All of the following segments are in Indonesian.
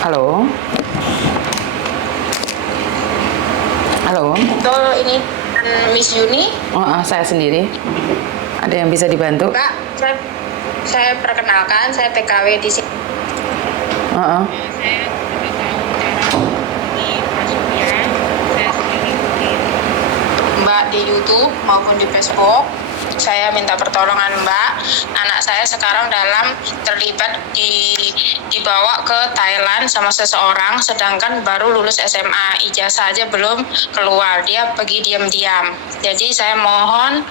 Halo? Halo? Betul, ini Miss Yuni. Saya sendiri. Ada yang bisa dibantu? Kak, saya perkenalkan, saya TKW di sini. Heeh. Saya tidak tahu cara ini masuknya. Saya sendiri Mbak di YouTube maupun di Facebook. Saya minta pertolongan Mbak. Anak saya sekarang terlibat dibawa ke Thailand sama seseorang, sedangkan baru lulus SMA, ijazah aja belum keluar. Dia pergi diam-diam. Jadi saya mohon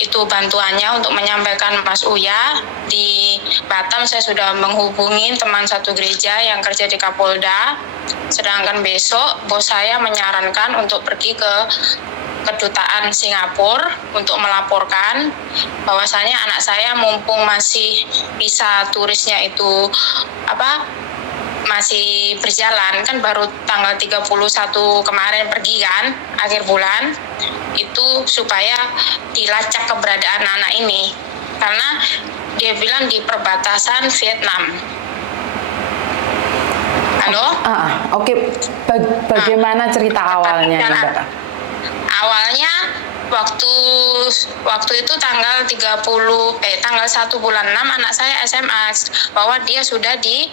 itu bantuannya untuk menyampaikan Mas Uya. Di Batam saya sudah menghubungi teman satu gereja yang kerja di Kapolda. Sedangkan besok bos saya menyarankan untuk pergi ke kedutaan Singapura untuk melaporkan bahwasanya anak saya mumpung masih visa turisnya itu masih berjalan, kan baru tanggal 31 kemarin pergi kan, akhir bulan, itu supaya dilacak keberadaan anak ini karena dia bilang di perbatasan Vietnam. Halo? Oke. Bagaimana cerita awalnya, Mbak? Awalnya waktu itu tanggal 1 bulan 6 anak saya SMS bahwa dia sudah di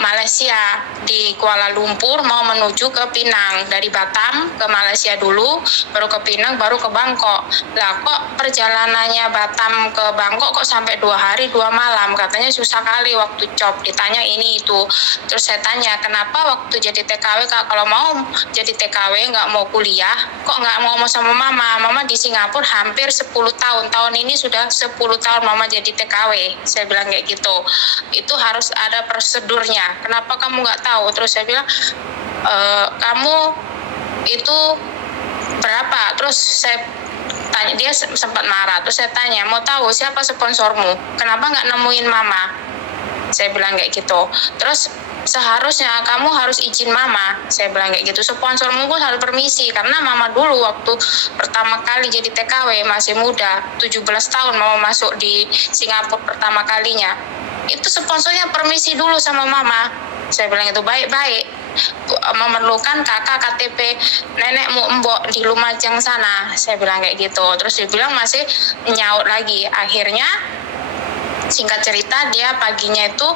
Malaysia, di Kuala Lumpur, mau menuju ke Pinang. Dari Batam ke Malaysia dulu, baru ke Pinang, baru ke Bangkok. Lah kok perjalanannya Batam ke Bangkok kok sampai 2 hari 2 malam, katanya susah kali waktu job. Ditanya ini itu, terus saya tanya kenapa waktu jadi TKW Kak, kalau mau jadi TKW nggak mau kuliah, kok nggak mau sama mama di Singapura hampir 10 tahun ini sudah 10 tahun mama jadi TKW. Saya bilang kayak gitu, itu harus ada prosedurnya, kenapa kamu nggak tahu? Terus saya bilang kamu itu berapa? Terus saya tanya, dia sempat marah, terus saya tanya, mau tahu siapa sponsormu, kenapa nggak nemuin mama? Saya bilang kayak gitu. Terus seharusnya kamu harus izin mama, saya bilang kayak gitu. Sponsormu pun harus permisi, karena mama dulu waktu pertama kali jadi TKW masih muda, 17 tahun mama masuk di Singapura pertama kalinya, itu sponsornya permisi dulu sama mama. Saya bilang itu baik-baik, memerlukan kakak KTP nenekmu Mbok di Lumajang sana, saya bilang kayak gitu. Terus dia bilang masih nyaut lagi. Akhirnya singkat cerita, dia paginya itu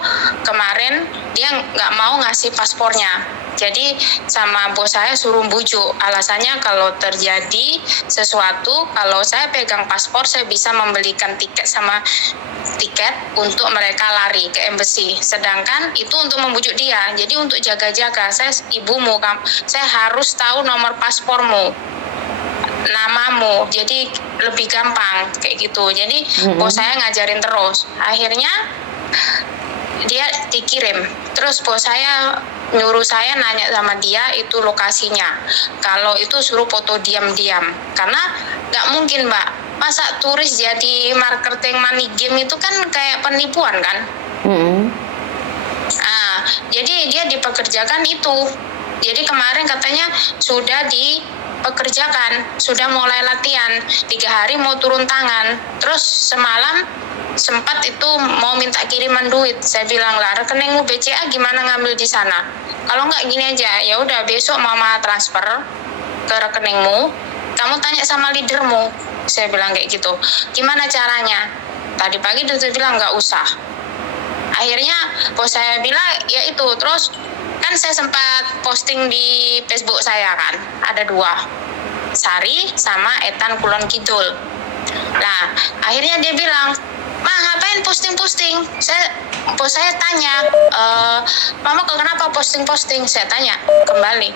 kemarin dia nggak mau ngasih paspornya. Jadi sama bos saya suruh bujuk, alasannya kalau terjadi sesuatu, kalau saya pegang paspor saya bisa membelikan tiket untuk mereka lari ke embassy. Sedangkan itu untuk membujuk dia. Jadi untuk jaga-jaga, saya ibumu, saya harus tahu nomor paspormu, namamu, jadi lebih gampang kayak gitu. Jadi bos saya ngajarin terus. Akhirnya dia dikirim. Terus bos saya nyuruh saya nanya sama dia itu lokasinya. Kalau itu suruh foto diam-diam. Karena nggak mungkin Mbak, masa turis jadi marketing money game itu kan kayak penipuan kan. Jadi dia dipekerjakan itu. Jadi kemarin katanya sudah dipekerjakan, sudah mulai latihan, 3 hari mau turun tangan. Terus semalam sempat itu mau minta kiriman duit. Saya bilang lah, rekeningmu BCA gimana ngambil di sana? Kalau nggak gini aja, ya udah besok mama transfer ke rekeningmu. Kamu tanya sama leadermu. Saya bilang kayak gitu. Gimana caranya? Tadi pagi dia bilang nggak usah. Akhirnya bos saya bilang ya itu. Terus kan saya sempat posting di Facebook saya kan, ada 2, Sari sama Etan Kulon Kidul. Nah akhirnya dia bilang, "Ma, ngapain posting-posting?" Bos saya tanya, "Mama kenapa posting-posting?" Saya tanya kembali,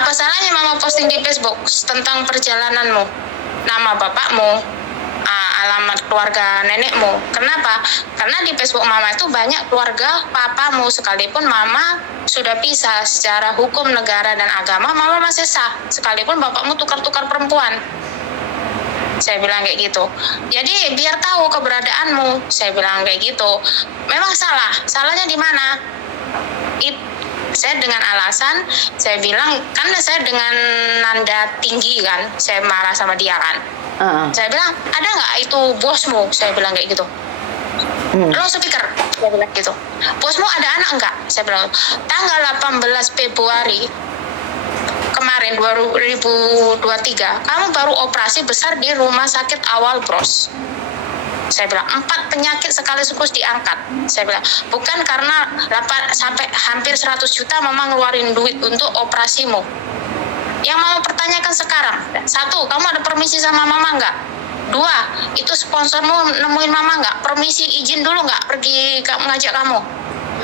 "Apa salahnya mama posting di Facebook tentang perjalananmu, nama bapakmu, alamat keluarga nenekmu? Kenapa?" Karena di Facebook mama itu banyak keluarga papamu, sekalipun mama sudah pisah secara hukum negara dan agama, mama masih sah, sekalipun bapakmu tukar-tukar perempuan. Saya bilang kayak gitu. Jadi biar tahu keberadaanmu, saya bilang kayak gitu. Memang salahnya di mana? Saya dengan alasan, saya bilang, karena saya dengan nada tinggi kan, saya marah sama dia kan. Saya bilang, ada nggak itu bosmu? Saya bilang kayak gitu. Loudspeaker, saya bilang gitu. Bosmu ada anak enggak? Saya bilang, tanggal 18 Februari kemarin 2023, kamu baru operasi besar di rumah sakit awal Bros. Saya bilang 4 penyakit sekaligus diangkat. Saya bilang bukan karena sampai hampir 100 juta mama ngeluarin duit untuk operasimu. Yang mama pertanyakan sekarang, 1, kamu ada permisi sama mama enggak? 2, itu sponsormu nemuin mama enggak? Permisi izin dulu enggak pergi ngajak kamu?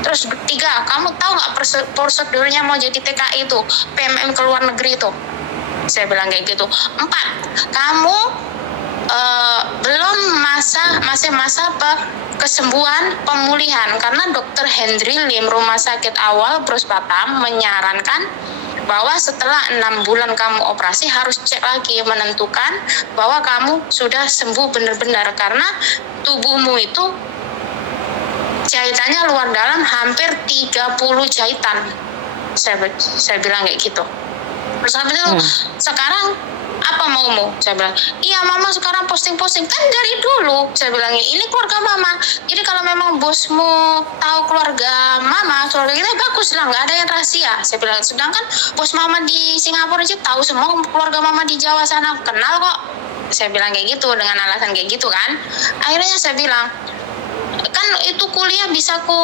Terus 3, kamu tahu nggak prosedurnya mau jadi TKI itu, PMM ke luar negeri itu? Saya bilang kayak gitu. 4, kamu belum masih masa kesembuhan pemulihan, karena Dr. Hendry Lim Rumah Sakit Awal Bros Batam menyarankan bahwa setelah 6 bulan kamu operasi harus cek lagi menentukan bahwa kamu sudah sembuh benar-benar, karena tubuhmu itu jahitannya luar dalam hampir 30 jahitan. Saya bilang kayak gitu. Terus habis itu sekarang apa maumu? Saya bilang, iya mama sekarang posting-posting kan dari dulu. Saya bilang ini keluarga mama. Jadi kalau memang bosmu tahu keluarga mama, keluarga kita bagus lah, nggak ada yang rahasia. Saya bilang, sedangkan bos mama di Singapura aja tahu semua keluarga mama di Jawa sana, kenal kok. Saya bilang kayak gitu dengan alasan kayak gitu kan. Akhirnya saya bilang, kan itu kuliah bisa ku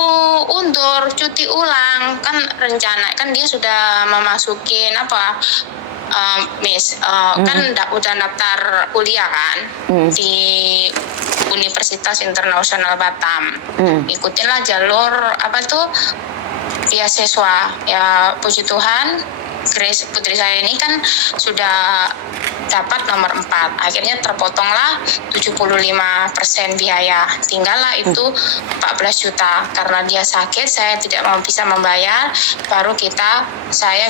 undur, cuti ulang, kan rencana kan dia sudah memasukin apa kan udah daftar kuliah kan di Universitas Internasional Batam. Ikutinlah jalur apa tuh beasiswa, ya puji Tuhan Grace putri saya ini kan sudah dapat nomor 4. Akhirnya terpotonglah 75% biaya. Tinggallah itu 14 juta. Karena dia sakit, saya tidak bisa membayar. Baru saya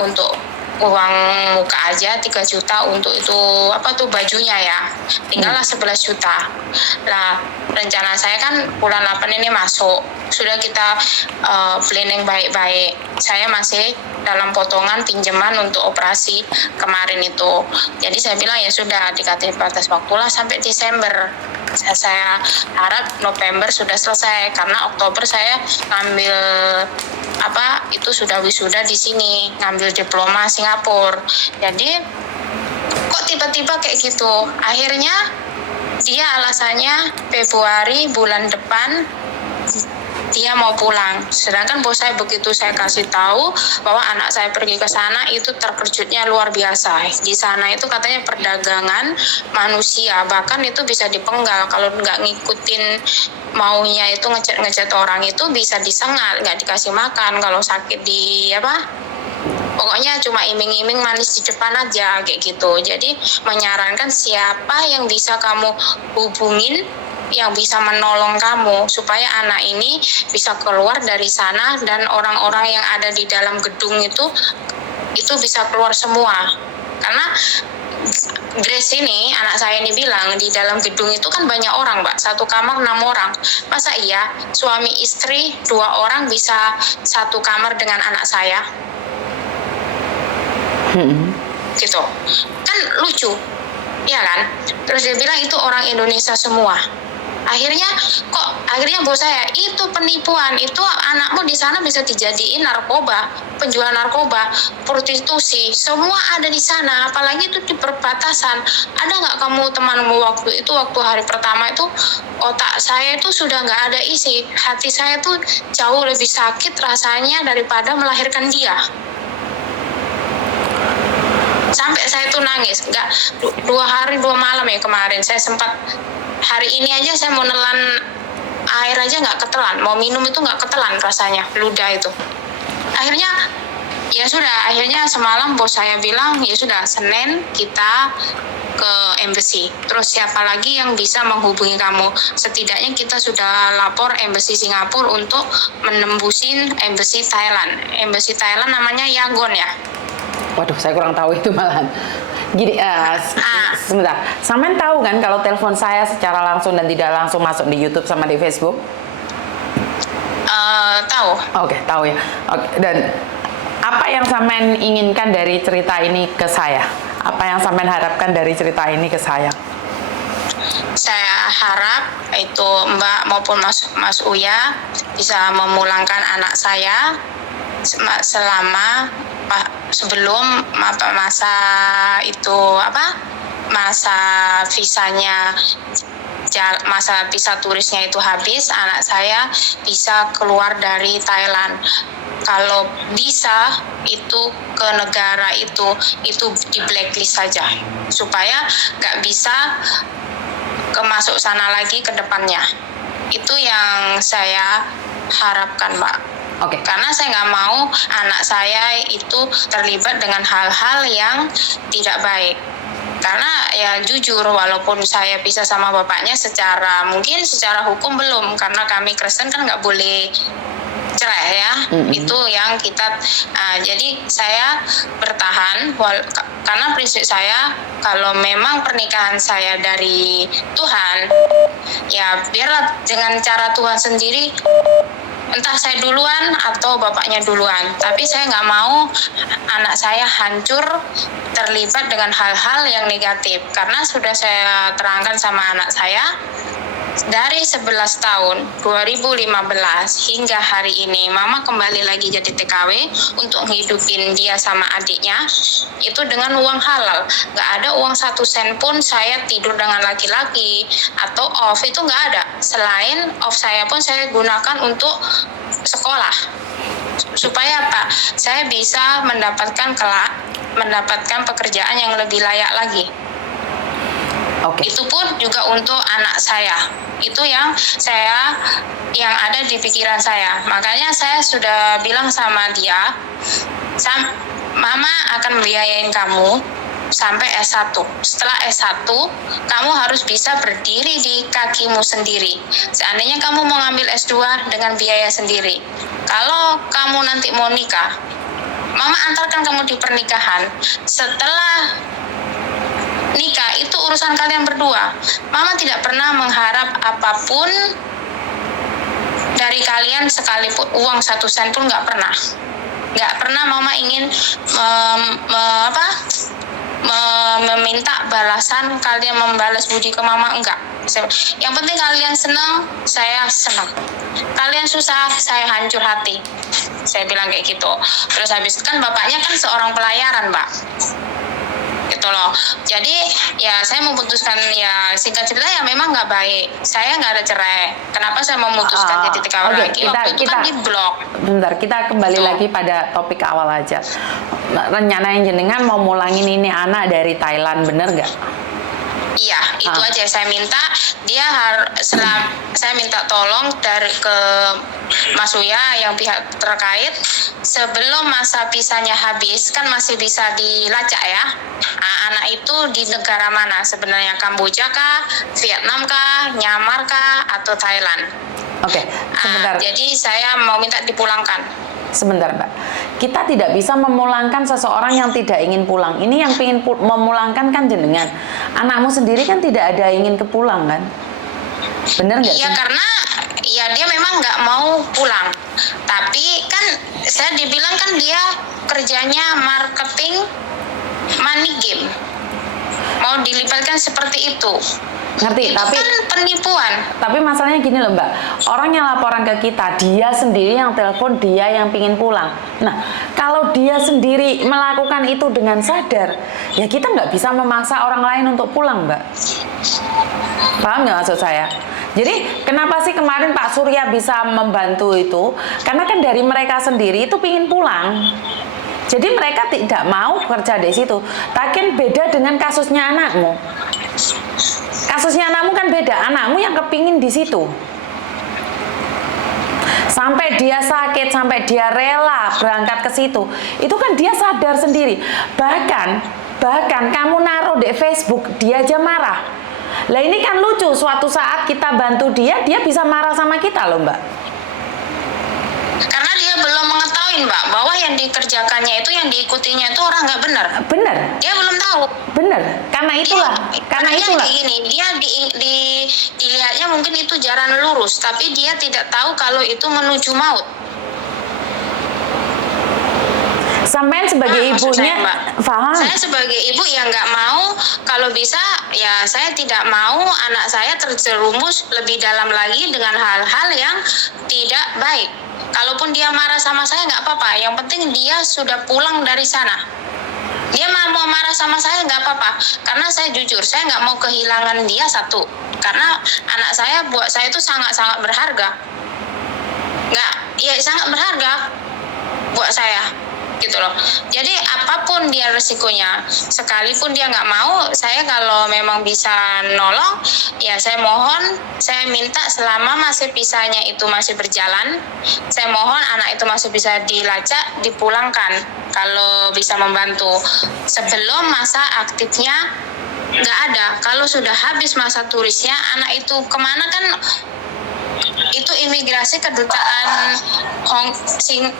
untuk uang muka aja 3 juta untuk itu bajunya ya. Tinggallah 11 juta. Nah, rencana saya kan bulan 8 ini masuk. Sudah kita planning baik-baik. Saya masih dalam potongan pinjaman untuk operasi kemarin itu. Jadi saya bilang ya sudah dikasih batas waktu lah sampai Desember. Saya harap November sudah selesai, karena Oktober saya ngambil itu sudah wisuda di sini, ngambil diploma Singapura. Jadi kok tiba-tiba kayak gitu. Akhirnya dia alasannya Februari bulan depan dia mau pulang. Sedangkan bos saya begitu saya kasih tahu bahwa anak saya pergi ke sana itu terkejutnya luar biasa. Di sana itu katanya perdagangan manusia, bahkan itu bisa dipenggal kalau nggak ngikutin maunya itu ngecet orang itu bisa disengat, nggak dikasih makan. Kalau sakit pokoknya cuma iming-iming manis di depan aja kayak gitu. Jadi menyarankan siapa yang bisa kamu hubungin, yang bisa menolong kamu supaya anak ini bisa keluar dari sana, dan orang-orang yang ada di dalam gedung itu bisa keluar semua. Karena Grace ini, anak saya ini bilang di dalam gedung itu kan banyak orang, Mbak. 1 kamar 6 orang. Masa iya suami istri 2 orang bisa 1 kamar dengan anak saya? Gitu. Kan lucu. Iya kan? Terus dia bilang itu orang Indonesia semua. Akhirnya bos saya, itu penipuan, itu anakmu di sana bisa dijadiin narkoba, penjual narkoba, prostitusi, semua ada di sana, apalagi itu di perbatasan. Ada nggak kamu temanmu waktu hari pertama itu, otak saya itu sudah nggak ada isi, hati saya tuh jauh lebih sakit rasanya daripada melahirkan dia. Sampai saya tuh nangis, 2 hari 2 malam ya kemarin, saya sempat hari ini aja saya mau nelan air aja nggak ketelan, mau minum itu nggak ketelan rasanya, ludah itu. Akhirnya semalam bos saya bilang ya sudah, Senin kita ke embassy. Terus siapa lagi yang bisa menghubungi kamu? Setidaknya kita sudah lapor embassy Singapura untuk menembusin embassy Thailand. Embassy Thailand namanya Yangon ya. Waduh, saya kurang tahu itu malahan. Gini, sebentar. Sampean tahu kan kalau telepon saya secara langsung dan tidak langsung masuk di YouTube sama di Facebook? Tahu. Oke, tahu ya. Oke, dan apa yang sampean inginkan dari cerita ini ke saya? Apa yang sampean harapkan dari cerita ini ke saya? Saya harap itu Mbak maupun Mas Uya bisa memulangkan anak saya selama sebelum masa itu masa visanya, masa visa turisnya itu habis, anak saya bisa keluar dari Thailand. Kalau bisa itu ke negara itu di blacklist saja, supaya nggak bisa masuk sana lagi ke depannya. Itu yang saya harapkan, Mbak. Oke. Karena saya nggak mau anak saya itu terlibat dengan hal-hal yang tidak baik. Karena ya jujur, walaupun saya pisah sama bapaknya mungkin secara hukum belum, karena kami Kristen kan nggak boleh cerai ya. Itu yang kita jadi saya bertahan karena prinsip saya, kalau memang pernikahan saya dari Tuhan, ya biarlah dengan cara Tuhan sendiri, entah saya duluan atau bapaknya duluan, tapi saya nggak mau anak saya hancur terlibat dengan hal-hal yang negatif. Karena sudah saya terangkan sama anak saya, dari 11 tahun 2015 hingga hari ini Mama kembali lagi jadi TKW untuk ngidupin dia sama adiknya itu dengan uang halal. Nggak ada uang 1 sen pun saya tidur dengan laki-laki atau off, itu nggak ada. Selain off saya pun saya gunakan untuk sekolah, supaya saya bisa mendapatkan pekerjaan yang lebih layak lagi. Okay. Itu pun juga untuk anak saya. Itu yang ada di pikiran saya. Makanya saya sudah bilang sama dia, Mama akan membiayain kamu sampai S1. Setelah S1, kamu harus bisa berdiri di kakimu sendiri. Seandainya kamu mau ngambil S2 dengan biaya sendiri. Kalau kamu nanti mau nikah, Mama antarkan kamu di pernikahan. Setelah nikah itu urusan kalian berdua. Mama tidak pernah mengharap apapun dari kalian, sekalipun uang 1 sen pun nggak pernah. Nggak pernah Mama ingin meminta balasan, kalian membalas budi ke Mama, enggak. Yang penting kalian senang, saya senang. Kalian susah, saya hancur hati. Saya bilang kayak gitu. Terus habis kan bapaknya kan seorang pelayaran, Mbak. Gitu loh. Jadi ya saya memutuskan, ya singkat cerita ya memang nggak baik. Saya nggak ada cerai. Kenapa saya memutuskan jadi TKW lagi? Waktu itu kan di blok. Bentar, kita kembali lagi pada topik awal aja. Rencana yang jenengan mau mulangin ini anak dari Thailand, bener nggak? Iya, itu aja saya minta. Saya minta tolong ke Mas Uya yang pihak terkait, sebelum masa visanya habis, kan masih bisa dilacak ya. Anak itu di negara mana sebenarnya, Kamboja kah, Vietnam kah, Myanmar kah, atau Thailand? Oke, sebentar. Jadi saya mau minta dipulangkan. Sebentar, Mbak. Kita tidak bisa memulangkan seseorang yang tidak ingin pulang. Ini yang ingin memulangkan kan jenengan. Anakmu sendiri kan tidak ada ingin kepulang kan? Bener nggak? Iya, karena ya dia memang nggak mau pulang. Tapi kan saya dibilang kan dia kerjanya marketing money game. Mau dilibatkan seperti itu. Ngerti, itu tapi kan penipuan. Tapi masalahnya gini loh, Mbak, orang yang laporan ke kita, dia sendiri yang telepon, dia yang pingin pulang. Nah, kalau dia sendiri melakukan itu dengan sadar, ya kita nggak bisa memaksa orang lain untuk pulang, Mbak. Paham nggak maksud saya? Jadi kenapa sih kemarin Pak Surya bisa membantu itu? Karena kan dari mereka sendiri itu pingin pulang. Jadi mereka tidak mau kerja di situ. Tapi beda dengan kasusnya anakmu. Kasusnya anakmu kan beda, anakmu yang kepingin di situ. Sampai dia sakit, sampai dia rela berangkat ke situ. Itu kan dia sadar sendiri. Bahkan kamu naruh di Facebook, dia aja marah. Lah ini kan lucu, suatu saat kita bantu dia bisa marah sama kita loh, Mbak. Karena dia belum mengetahui, Mbak, bahwa yang dikerjakannya itu, yang diikutinya itu orang nggak benar. Benar. Dia belum tahu. Benar. Karena itulah. Karena itulah. Gini, dia dilihatnya mungkin itu jalan lurus, tapi dia tidak tahu kalau itu menuju maut. Sampean sebagai Maksud ibunya saya, Mbak, paham? saya sebagai ibu yang nggak mau, kalau bisa ya saya tidak mau anak saya terjerumus lebih dalam lagi dengan hal-hal yang tidak baik. Kalaupun dia marah sama saya nggak apa-apa, yang penting dia sudah pulang dari sana. Dia mau marah sama saya nggak apa-apa, karena saya jujur, saya nggak mau kehilangan dia satu. Karena anak saya buat saya itu sangat-sangat berharga. Nggak, ya sangat berharga buat saya, gitu loh. Jadi apapun dia resikonya, sekalipun dia nggak mau, saya kalau memang bisa nolong, ya saya mohon, saya minta selama masih pisahnya itu masih berjalan, saya mohon anak itu masih bisa dilacak, dipulangkan kalau bisa membantu. Sebelum masa aktifnya nggak ada. Kalau sudah habis masa turisnya, anak itu kemana kan? Itu imigrasi kedutaan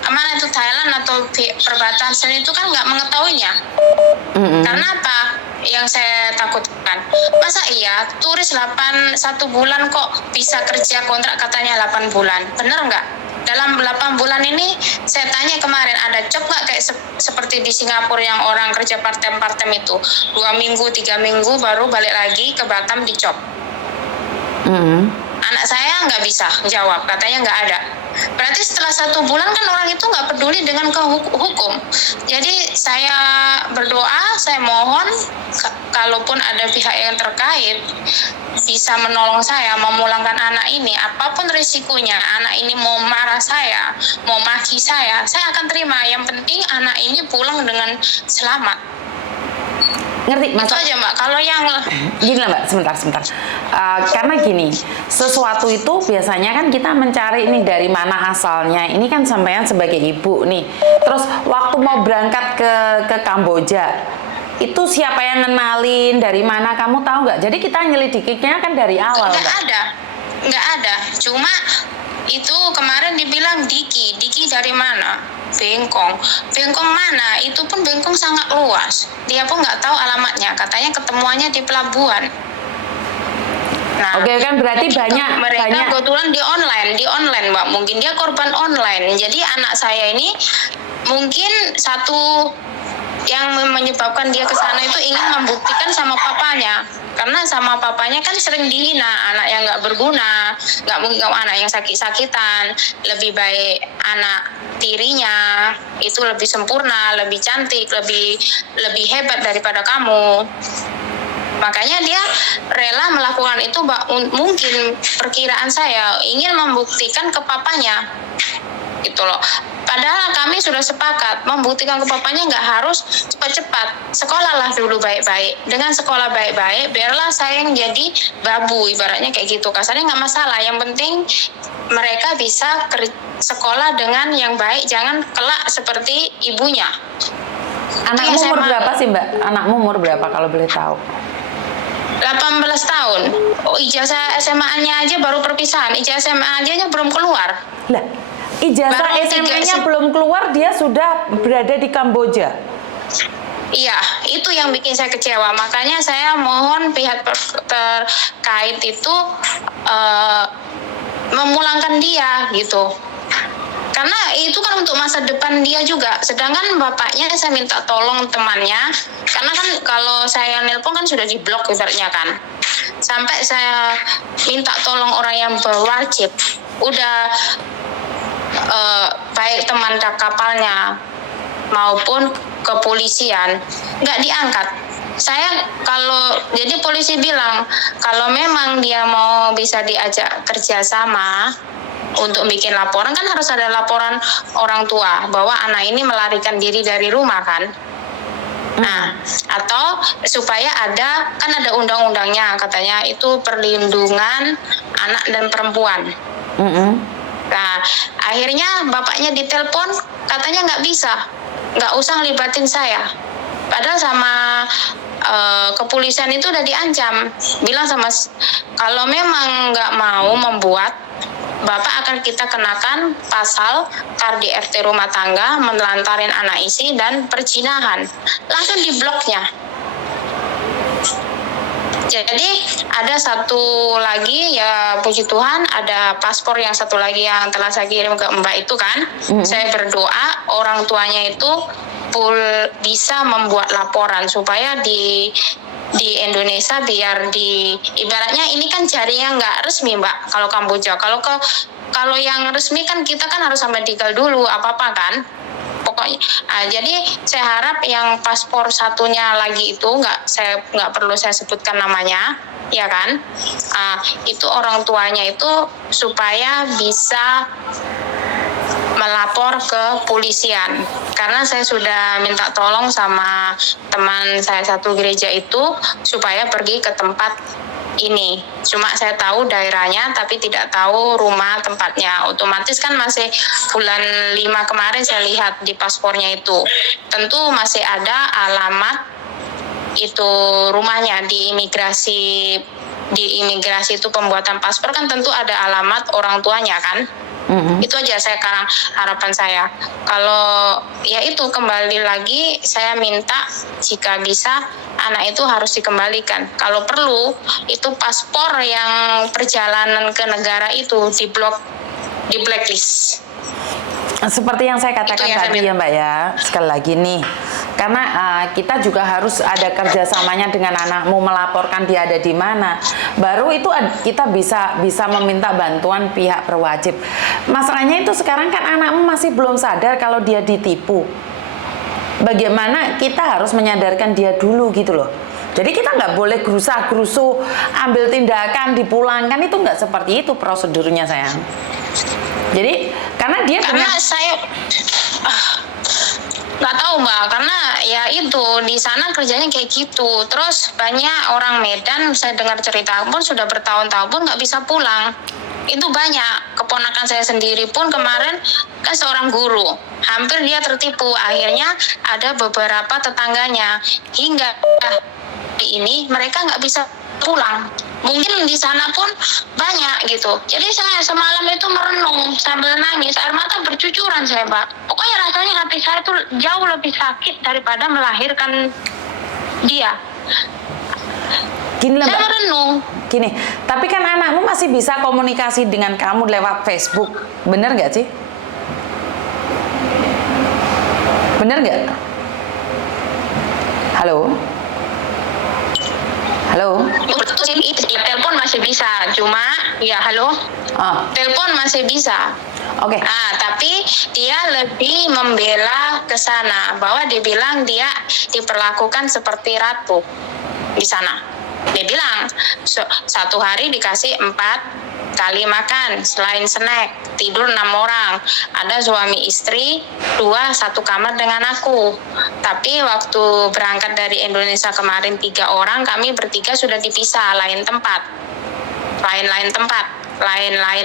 mana itu Thailand atau perbatasan itu kan nggak mengetahuinya. Karena apa? Yang saya takutkan, masa iya turis 1 bulan kok bisa kerja kontrak katanya 8 bulan, bener nggak? Dalam 8 bulan ini saya tanya kemarin, ada job nggak kayak seperti di Singapura yang orang kerja part-time itu 2 minggu 3 minggu baru balik lagi ke Batam di job. Anak saya nggak bisa jawab, katanya nggak ada. Berarti setelah 1 bulan kan orang itu nggak peduli dengan hukum. Jadi saya berdoa, saya mohon kalaupun ada pihak yang terkait bisa menolong saya memulangkan anak ini, apapun risikonya. Anak ini mau marah saya, mau maki saya akan terima. Yang penting anak ini pulang dengan selamat. Ngerti Itu aja Mbak. Kalau yang gini lah Mbak, sebentar. Karena gini, sesuatu itu biasanya kan kita mencari ini dari mana asalnya. Ini kan sampean sebagai ibu nih. Terus waktu mau berangkat ke Kamboja, itu siapa yang ngenalin, dari mana kamu tahu nggak? Jadi kita nyelidikinya kan dari awal. Nggak ada. Cuma itu kemarin dibilang Diki dari mana? Bengkong mana? Itu pun Bengkong sangat luas. Dia pun nggak tahu alamatnya. Katanya ketemuannya di pelabuhan. Nah, oke kan berarti mereka kebetulan di online Mbak. Mungkin dia korban online. Jadi anak saya ini mungkin satu yang menyebabkan dia ke sana itu ingin membuktikan sama papanya. Karena sama papanya kan sering dihina, anak yang nggak berguna, nggak mungkin anak yang sakit-sakitan, lebih baik anak tirinya itu lebih sempurna, lebih cantik, lebih hebat daripada kamu. Makanya dia rela melakukan itu, mungkin perkiraan saya ingin membuktikan ke papanya, gitu loh. Padahal kami sudah sepakat membuktikan ke papanya nggak harus cepat-cepat. Sekolahlah dulu baik-baik. Dengan sekolah baik-baik, biarlah saya yang jadi babu, ibaratnya kayak gitu. Kasarnya nggak masalah. Yang penting mereka bisa sekolah dengan yang baik, jangan kelak seperti ibunya. Anakmu umur berapa sih Mbak? Anakmu umur berapa kalau boleh tahu? 18 tahun. Oh, ijazah SMA-nya aja baru perpisahan. Ijazah SMA-nya belum keluar. Lah, ijazah SMA-nya belum keluar, dia sudah berada di Kamboja. Iya, itu yang bikin saya kecewa. Makanya saya mohon pihak terkait itu memulangkan dia, gitu. Karena itu kan untuk masa depan dia juga. Sedangkan bapaknya saya minta tolong temannya, karena kan kalau saya nelpon kan sudah diblok ibaratnya kan. Sampai saya minta tolong orang yang berwajib. Udah baik teman kapalnya maupun kepolisian nggak diangkat. Saya jadi polisi bilang kalau memang dia mau bisa diajak kerjasama untuk bikin laporan, kan harus ada laporan orang tua bahwa anak ini melarikan diri dari rumah kan. Nah, atau supaya kan ada undang-undangnya, katanya itu perlindungan anak dan perempuan. Nah, akhirnya bapaknya ditelepon, katanya nggak bisa, nggak usah libatin saya. Padahal sama kepolisian itu udah diancam, bilang kalau memang nggak mau membuat, Bapak akan kita kenakan pasal KDRT rumah tangga, menelantarin anak isi, dan perzinahan. Langsung dibloknya. Jadi ada satu lagi, ya puji Tuhan, ada paspor yang satu lagi yang telah saya kirim ke Mbak itu kan. Saya berdoa orang tuanya itu bisa membuat laporan supaya di Indonesia biar ibaratnya ini kan jaringan nggak resmi Mbak kalau Kamboja. Kalau yang resmi kan kita kan harus sampai legal dulu apa kan pokoknya. Jadi saya harap yang paspor satunya lagi itu nggak perlu saya sebutkan namanya ya kan. Itu orang tuanya itu supaya bisa melapor ke polisian karena saya sudah minta tolong sama teman saya satu gereja itu supaya pergi ke tempat ini. Cuma saya tahu daerahnya tapi tidak tahu rumah tempatnya. Otomatis kan masih bulan 5 kemarin saya lihat di paspornya itu. Tentu masih ada alamat itu rumahnya di imigrasi itu pembuatan paspor kan tentu ada alamat orang tuanya kan. Itu aja sekarang harapan saya. Kalau ya itu kembali lagi saya minta jika bisa anak itu harus dikembalikan. Kalau perlu itu paspor yang perjalanan ke negara itu di blacklist. Seperti yang saya katakan tadi ya Mbak ya, sekali lagi nih, karena kita juga harus ada kerjasamanya dengan anakmu melaporkan dia ada di mana, baru itu kita bisa meminta bantuan pihak berwajib. Masalahnya itu sekarang kan anakmu masih belum sadar kalau dia ditipu. Bagaimana kita harus menyadarkan dia dulu gitu loh. Jadi kita nggak boleh gerusa-gerusu, ambil tindakan, dipulangkan, itu nggak seperti itu prosedurnya sayang. Jadi karena saya nggak tahu Mbak, karena ya itu di sana kerjanya kayak gitu. Terus banyak orang Medan saya dengar cerita pun sudah bertahun-tahun pun nggak bisa pulang. Itu banyak. Keponakan saya sendiri pun kemarin kan seorang guru, hampir dia tertipu. Akhirnya ada beberapa tetangganya hingga ini mereka nggak bisa pulang. Mungkin di sana pun banyak gitu. Jadi saya semalam itu merenung sambil nangis, air mata bercucuran saya Mbak. Pokoknya rasanya hati saya tuh jauh lebih sakit daripada melahirkan dia. Gini lah, saya Mbak. merenung. Gini, tapi kan anakmu masih bisa komunikasi dengan kamu lewat Facebook, bener nggak sih? Bener nggak? Halo? Halo? Telepon masih bisa, cuma ya halo. Telepon masih bisa. Oke. Tapi dia lebih membela ke sana bahwa dia bilang dia diperlakukan seperti ratu di sana. Dia bilang satu hari dikasih 4 kali makan selain snack, tidur 6 orang, ada suami istri 2 satu kamar dengan aku. Tapi waktu berangkat dari Indonesia kemarin 3 orang, kami bertiga sudah dipisah, lain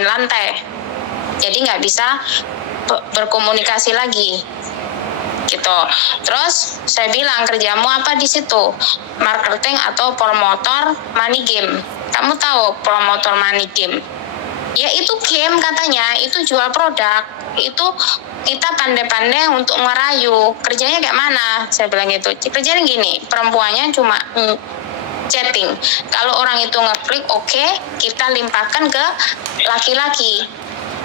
lantai, jadi nggak bisa berkomunikasi lagi gitu. Terus saya bilang, kerjamu apa di situ? Marketing atau promotor money game? Kamu tahu promotor money game? Ya itu game katanya, itu jual produk, itu kita pandai-pandai untuk ngerayu. Kerjanya kayak mana? Saya bilang gitu. Kerjanya gini, perempuannya cuma chatting. Kalau orang itu ngeklik oke, kita limpahkan ke laki-laki.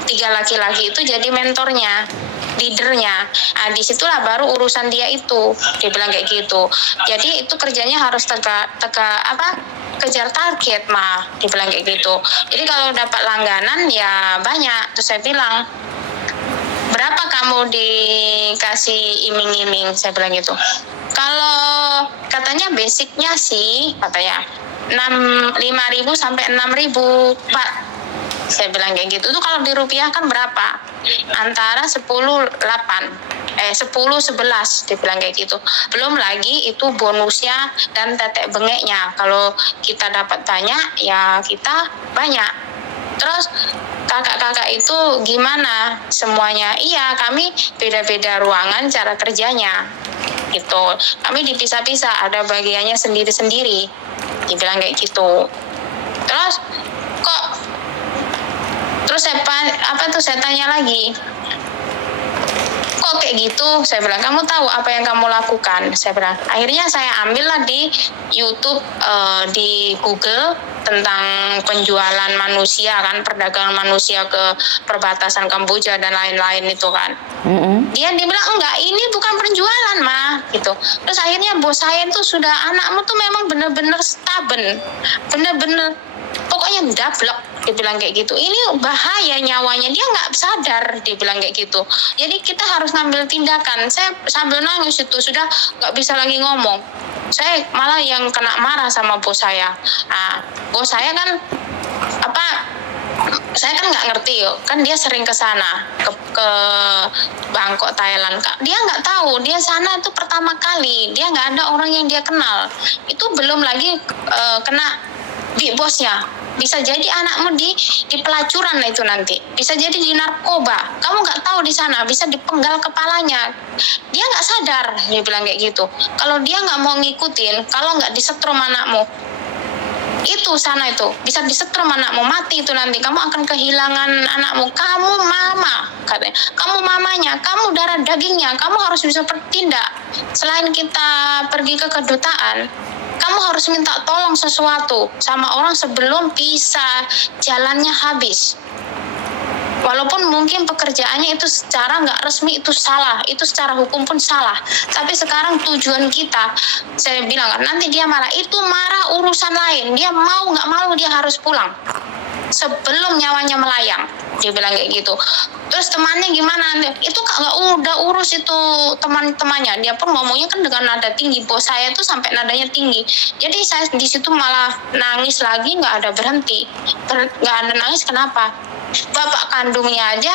3 laki-laki itu jadi mentornya, leadernya. Disitulah baru urusan dia itu. Dia bilang kayak gitu. Jadi itu kerjanya harus kejar target mah, dibilang kayak gitu. Jadi kalau dapat langganan ya banyak. Terus saya bilang, berapa kamu dikasih iming-iming? Saya bilang gitu. Kalau katanya basicnya sih katanya 5.000 sampai 6.000 Pak. Saya bilang kayak gitu. Itu kalau dirupiahkan berapa? Antara 10-11 dibilang kayak gitu. Belum lagi itu bonusnya dan tetek bengeknya. Kalau kita dapat banyak ya kita banyak. Terus kakak-kakak itu gimana semuanya? Iya, kami beda-beda ruangan cara kerjanya gitu. Kami dipisah-pisah, ada bagiannya sendiri-sendiri, dibilang kayak gitu. Terus saya tanya lagi, kok kayak gitu? Saya bilang, kamu tahu apa yang kamu lakukan? Saya bilang, akhirnya saya ambillah di YouTube, di Google tentang penjualan manusia kan, perdagangan manusia ke perbatasan Kamboja dan lain-lain itu kan. Dia bilang, enggak, ini bukan penjualan mah gitu. Terus akhirnya bos saya tuh sudah, anakmu tuh memang bener-bener stubborn, bener-bener pokoknya ndablek, dia bilang kayak gitu. Ini bahaya nyawanya, dia nggak sadar, dia bilang kayak gitu. Jadi kita harus ngambil tindakan. Saya sambil nangis itu, sudah nggak bisa lagi ngomong. Saya malah yang kena marah sama bos saya. Nah, bos saya kan saya kan nggak ngerti kan, dia sering ke sana ke Bangkok, Thailand. Dia nggak tahu, dia sana itu pertama kali, dia nggak ada orang yang dia kenal. Itu belum lagi kena big bosnya. Bisa jadi anakmu di pelacuran itu nanti, bisa jadi di narkoba. Kamu nggak tahu di sana, bisa dipenggal kepalanya. Dia nggak sadar, dia bilang kayak gitu. Kalau dia nggak mau ngikutin, kalau nggak disetrum anakmu, itu sana itu bisa disetrum anakmu, mati itu nanti. Kamu akan kehilangan anakmu. Kamu mama, katanya. Kamu mamanya, kamu darah dagingnya. Kamu harus bisa bertindak. Selain kita pergi ke kedutaan, kamu harus minta tolong sesuatu sama orang sebelum bisa jalannya habis. Walaupun mungkin pekerjaannya itu secara nggak resmi itu salah, itu secara hukum pun salah. Tapi sekarang tujuan kita, saya bilang kan, nanti dia marah, itu marah urusan lain. Dia mau nggak mau dia harus pulang sebelum nyawanya melayang. Dia bilang kayak gitu. Terus temannya gimana? Itu nggak udah urus itu teman-temannya. Dia pun ngomongnya kan dengan nada tinggi. Bos saya tuh sampai nadanya tinggi. Jadi saya di situ malah nangis lagi, nggak ada berhenti. Nggak ada nangis, kenapa? Bapak kandungnya aja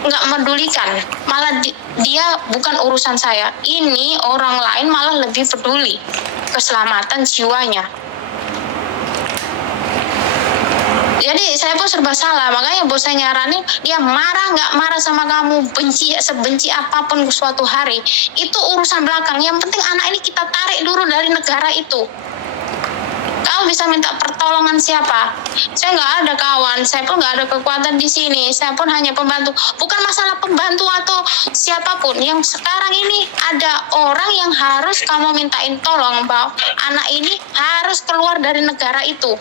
nggak medulikan, malah dia bukan urusan saya. Ini orang lain malah lebih peduli keselamatan jiwanya. Jadi saya pun serba salah, makanya bos saya nyaranin, dia marah nggak marah sama kamu, benci sebenci apapun suatu hari, itu urusan belakang. Yang penting anak ini kita tarik dulu dari negara itu. Kamu bisa minta pertolongan siapa? Saya nggak ada kawan, saya pun nggak ada kekuatan di sini. Saya pun hanya pembantu. Bukan masalah pembantu atau siapapun. Yang sekarang ini ada orang yang harus kamu mintain tolong, bahwa anak ini harus keluar dari negara itu.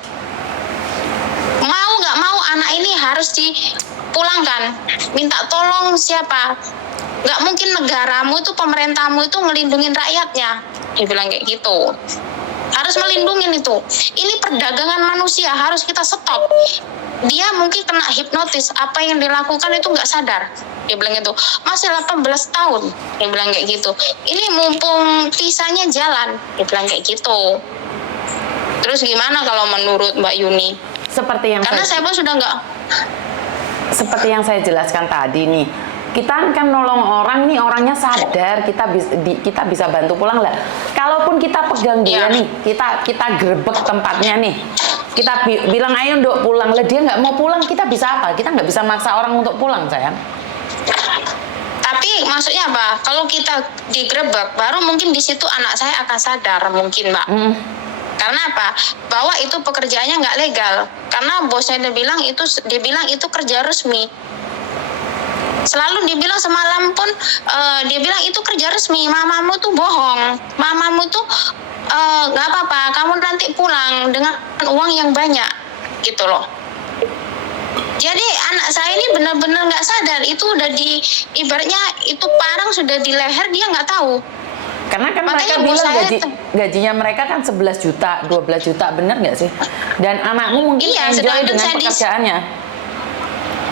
Mau nggak mau anak ini harus dipulangkan. Minta tolong siapa? Nggak mungkin negaramu itu, pemerintahmu itu ngelindungin rakyatnya. Dia bilang kayak gitu. Harus melindungi itu. Ini perdagangan manusia, harus kita stop. Dia mungkin kena hipnotis, apa yang dilakukan itu nggak sadar. Dia bilang gitu. Masih 18 tahun, dia bilang kayak gitu. Ini mumpung visanya jalan, dia bilang kayak gitu. Terus gimana kalau menurut Mbak Yuni? Karena saya pun sudah nggak. Seperti yang saya jelaskan tadi nih, kita kan nolong orang nih, orangnya sadar, kita bisa bantu pulang lah. Kalaupun kita pegang dia nih, kita gerebek tempatnya nih, kita bilang ayo Dok pulang, lah dia nggak mau pulang, kita bisa apa? Kita nggak bisa maksa orang untuk pulang, sayang. Tapi maksudnya apa? Kalau kita digerebek, baru mungkin di situ anak saya akan sadar mungkin, Mbak. Karena apa? Bahwa itu pekerjaannya nggak legal. Karena bosnya dia bilang itu kerja resmi. Selalu dibilang semalam pun dia bilang itu kerja resmi. Mamamu tuh bohong. Mamamu tuh nggak apa-apa. Kamu nanti pulang dengan uang yang banyak, gitu loh. Jadi anak saya ini benar-benar nggak sadar. Itu udah ibaratnya itu parang sudah di leher, dia nggak tahu. Karena kan makanya mereka bilang gajinya mereka kan 11 juta, 12 juta, bener nggak sih? Dan anakmu mungkin enjoy dengan pekerjaannya.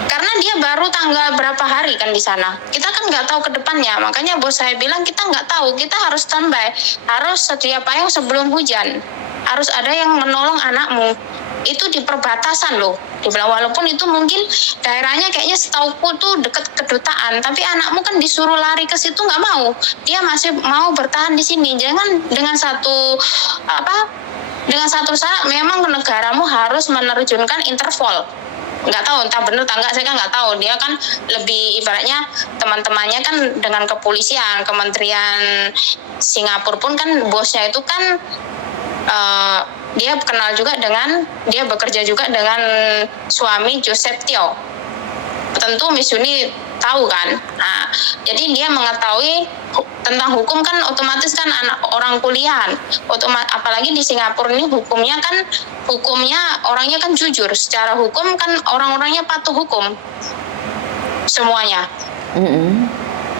Karena dia baru tanggal berapa hari kan di sana. Kita kan nggak tahu ke depannya. Makanya bos saya bilang kita nggak tahu. Kita harus standby. Harus sedia payung sebelum hujan. Harus ada yang menolong anakmu. Itu di perbatasan loh. Dibilang walaupun itu mungkin daerahnya kayaknya setauku tuh deket kedutaan, tapi anakmu kan disuruh lari ke situ nggak mau. Dia masih mau bertahan di sini. Jangan dengan satu syarat, memang negaramu harus menerjunkan Interpol. Nggak tahu entah benar entah enggak, saya kan nggak tahu. Dia kan lebih ibaratnya teman-temannya kan dengan kepolisian, Kementerian Singapura pun kan bosnya itu kan dia bekerja juga dengan suami Joseph Teo. Tentu Miss Yuni tahu kan. Nah, jadi dia mengetahui tentang hukum kan otomatis kan anak orang kuliahan. Apalagi di Singapura ini hukumnya orangnya kan jujur. Secara hukum kan orang-orangnya patuh hukum semuanya.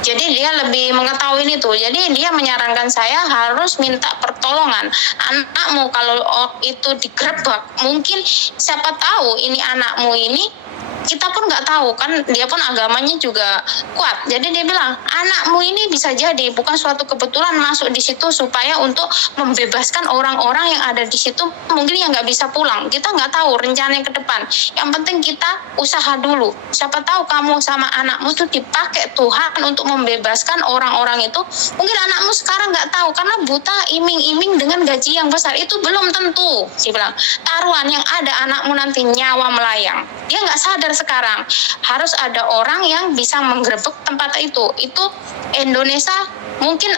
Jadi dia lebih mengetahui itu. Jadi dia menyarankan saya harus minta pertolongan. Anakmu kalau itu digerebek, mungkin siapa tahu ini anakmu ini, kita pun nggak tahu kan, dia pun agamanya juga kuat. Jadi dia bilang, anakmu ini bisa jadi bukan suatu kebetulan masuk di situ supaya untuk membebaskan orang-orang yang ada di situ, mungkin yang nggak bisa pulang. Kita nggak tahu rencana ke depan. Yang penting kita usaha dulu. Siapa tahu kamu sama anakmu tuh dipakai Tuhan untuk membebaskan orang-orang itu. Mungkin anakmu sekarang nggak tahu karena buta iming-iming dengan gaji yang besar, itu belum tentu. Dia bilang, taruhan yang ada anakmu nanti nyawa melayang. Dia nggak sadar sekarang harus ada orang yang bisa menggerebek tempat itu. Itu Indonesia mungkin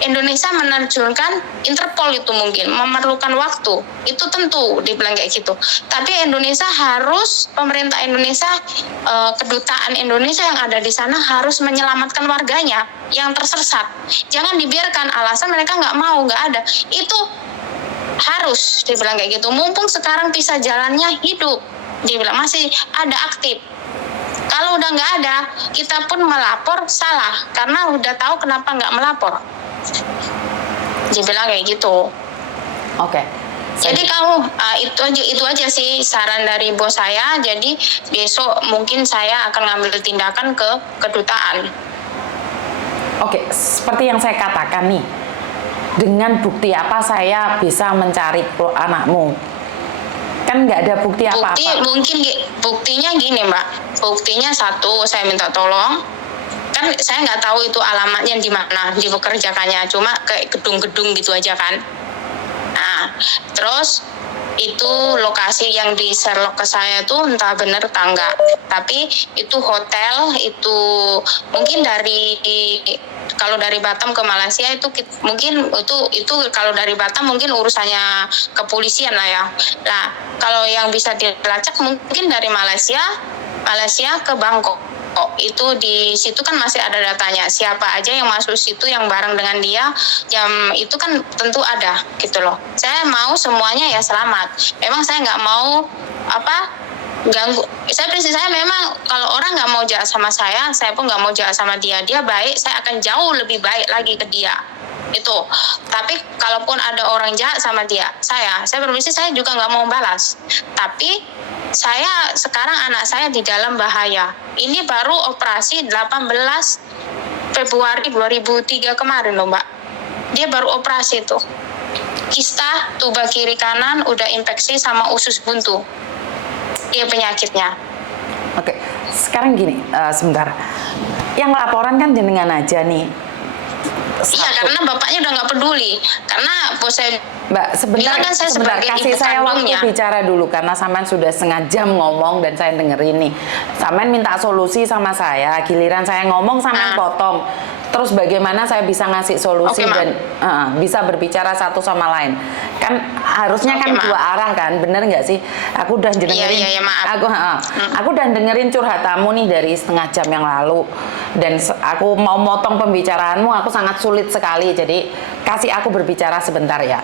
Indonesia menerjunkan Interpol, itu mungkin memerlukan waktu, itu tentu dibilang kayak gitu. Tapi Indonesia harus, pemerintah Indonesia, kedutaan Indonesia yang ada di sana harus menyelamatkan warganya yang tersesat. Jangan dibiarkan alasan mereka nggak mau, nggak ada. Itu harus dibilang kayak gitu. Mumpung sekarang visa jalannya hidup, dia bilang masih ada aktif. Kalau udah nggak ada, kita pun melapor salah karena udah tahu kenapa nggak melapor. Dia bilang kayak gitu. Oke. Jadi kamu itu aja sih saran dari bos saya. Jadi besok mungkin saya akan ngambil tindakan ke kedutaan. Oke, seperti yang saya katakan nih, dengan bukti apa saya bisa mencari anakmu? Kan nggak ada bukti apa-apa. Mungkin buktinya gini Mbak, buktinya satu, saya minta tolong, kan saya nggak tahu itu alamatnya di mana dipekerjakannya, cuma kayak gedung-gedung gitu aja kan. Nah, terus itu lokasi yang di Sherlock ke saya tuh entah bener entah enggak, tapi itu hotel, itu mungkin kalau dari Batam ke Malaysia itu mungkin itu kalau dari Batam mungkin urusannya kepolisian lah ya. Nah, kalau yang bisa dilacak mungkin dari Malaysia ke Bangkok. Itu di situ kan masih ada datanya, siapa aja yang masuk situ yang bareng dengan dia, jam itu kan tentu ada gitu loh. Saya mau semuanya ya selamat. Memang saya nggak mau ganggu. Saya memang kalau orang nggak mau jahat sama saya pun nggak mau jahat sama dia. Dia baik, saya akan jauh lebih baik lagi ke dia. Itu. Tapi kalaupun ada orang jahat sama dia, saya bermisi, saya juga nggak mau balas. Tapi sekarang anak saya di dalam bahaya. Ini baru operasi 18 Februari 2003 kemarin loh Mbak. Dia baru operasi tuh. Kista tuba kiri kanan udah infeksi sama usus buntu. Iya penyakitnya. Oke, sekarang gini, sebentar. Yang laporan kan jenengan aja nih. Iya, karena bapaknya udah nggak peduli. Karena bos saya Mbak, sebentar, kan saya sebentar kasih saya waktu bicara dulu karena sampean sudah setengah jam ngomong dan saya dengerin nih. Sampean minta solusi sama saya, giliran saya ngomong sampean potong. Terus bagaimana saya bisa ngasih solusi dan bisa berbicara satu sama lain? Kan harusnya kan dua arah kan, bener nggak sih? Aku udah dengerin, aku udah dengerin curhatamu nih dari setengah jam yang lalu dan aku mau motong pembicaraanmu, aku sangat sulit sekali. Jadi kasih aku berbicara sebentar ya.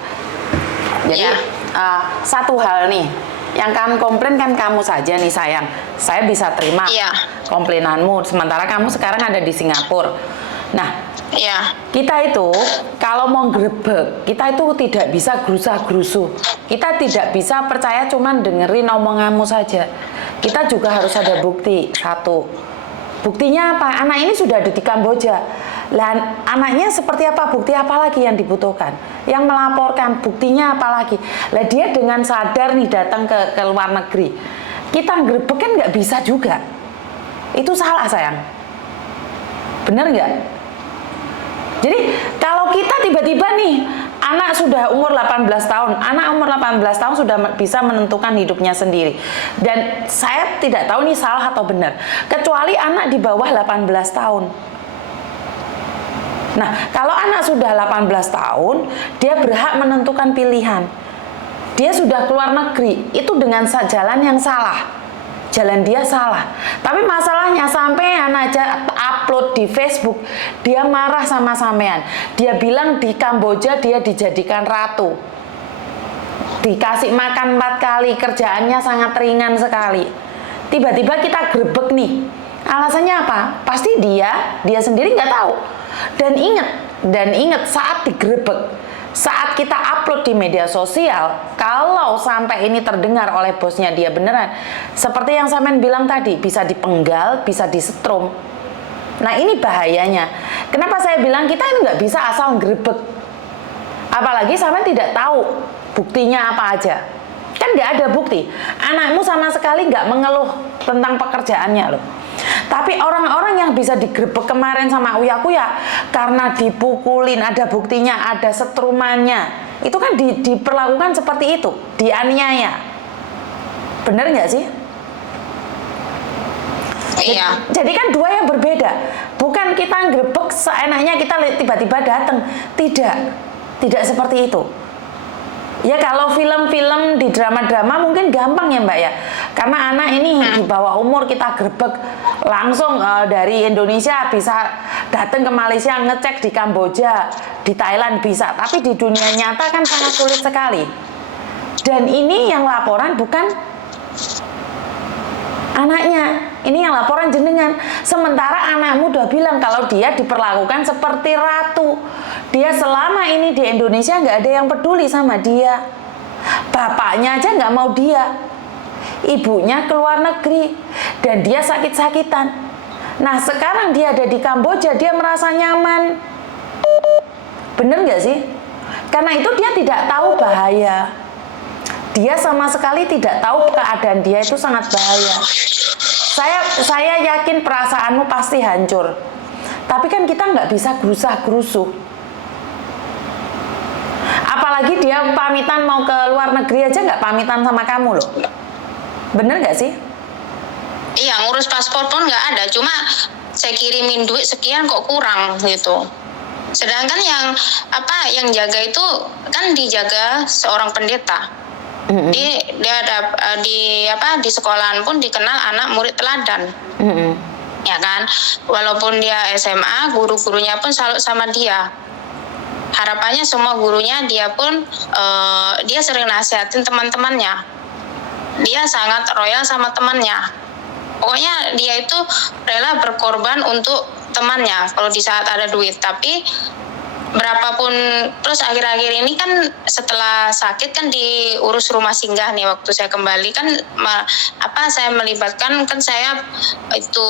Jadi satu hal nih, yang kamu komplain kan kamu saja nih sayang. Saya bisa terima komplainanmu, sementara kamu sekarang ada di Singapura. Nah, kita itu kalau mau grebek, kita itu tidak bisa gerusah-gerusuh. Kita tidak bisa percaya cuman dengerin omonganmu saja. Kita juga harus ada bukti. Satu, buktinya apa? Anak ini sudah ada di Kamboja. Lah, anaknya seperti apa? Bukti apa lagi yang dibutuhkan? Yang melaporkan, buktinya apa lagi? Lah, dia dengan sadar nih datang ke luar negeri. Kita grebek kan nggak bisa juga. Itu salah sayang. Bener nggak? Jadi kalau kita tiba-tiba nih anak sudah umur 18 tahun, anak umur 18 tahun sudah bisa menentukan hidupnya sendiri. Dan saya tidak tahu nih salah atau benar. Kecuali anak di bawah 18 tahun. Nah, kalau anak sudah 18 tahun, dia berhak menentukan pilihan. Dia sudah keluar negeri, itu dengan jalan yang salah. Jalan dia salah. Tapi masalahnya sampean aja upload di Facebook, dia marah sama sampean. Dia bilang di Kamboja dia dijadikan ratu. Dikasih makan 4 kali, kerjaannya sangat ringan sekali. Tiba-tiba kita grebek nih. Alasannya apa? Pasti dia sendiri nggak tahu. Dan ingat saat digrebek, saat kita upload di media sosial, kalau sampai ini terdengar oleh bosnya dia beneran, seperti yang sampean bilang tadi, bisa dipenggal, bisa disetrum. Nah ini bahayanya. Kenapa saya bilang kita itu nggak bisa asal grebek. Apalagi sampean tidak tahu buktinya apa aja. Kan nggak ada bukti. Anakmu sama sekali nggak mengeluh tentang pekerjaannya loh. Tapi orang-orang yang bisa digrebek kemarin sama Uya-Kuya karena dipukulin, ada buktinya, ada setrumannya, itu kan diperlakukan seperti itu, dianiaya. Bener nggak sih? Iya. Jadi kan dua yang berbeda. Bukan kita grebek seenaknya kita tiba-tiba datang. Tidak seperti itu. Ya kalau film-film di drama-drama mungkin gampang ya Mbak ya. Karena anak ini di bawah umur kita grebek langsung dari Indonesia bisa datang ke Malaysia, ngecek di Kamboja, di Thailand bisa. Tapi di dunia nyata kan sangat sulit sekali. Dan ini yang laporan bukan anaknya, ini yang laporan jenengan. Sementara anakmu udah bilang kalau dia diperlakukan seperti ratu. Dia selama ini di Indonesia nggak ada yang peduli sama dia. Bapaknya aja nggak mau dia. Ibunya ke luar negeri dan dia sakit-sakitan. Nah sekarang dia ada di Kamboja, dia merasa nyaman. Bener nggak sih? Karena itu dia tidak tahu bahaya. Dia sama sekali tidak tahu keadaan dia itu sangat bahaya. Saya yakin perasaanmu pasti hancur. Tapi kan kita nggak bisa gerusah-gerusuh. Apalagi dia pamitan mau ke luar negeri aja nggak pamitan sama kamu loh. Bener nggak sih? Iya, ngurus paspor pun nggak ada. Cuma saya kirimin duit sekian kok kurang gitu. Sedangkan yang jaga itu kan dijaga seorang pendeta. Dia ada di sekolahan pun dikenal anak murid teladan. Ya kan, walaupun dia SMA, guru-gurunya pun salut sama dia. Harapannya semua gurunya dia pun dia sering nasihatin teman-temannya. Dia sangat royal sama temannya. Pokoknya dia itu rela berkorban untuk temannya kalau di saat ada duit. Tapi berapapun, terus akhir-akhir ini kan setelah sakit kan diurus rumah singgah nih, waktu saya kembali kan saya melibatkan kan saya itu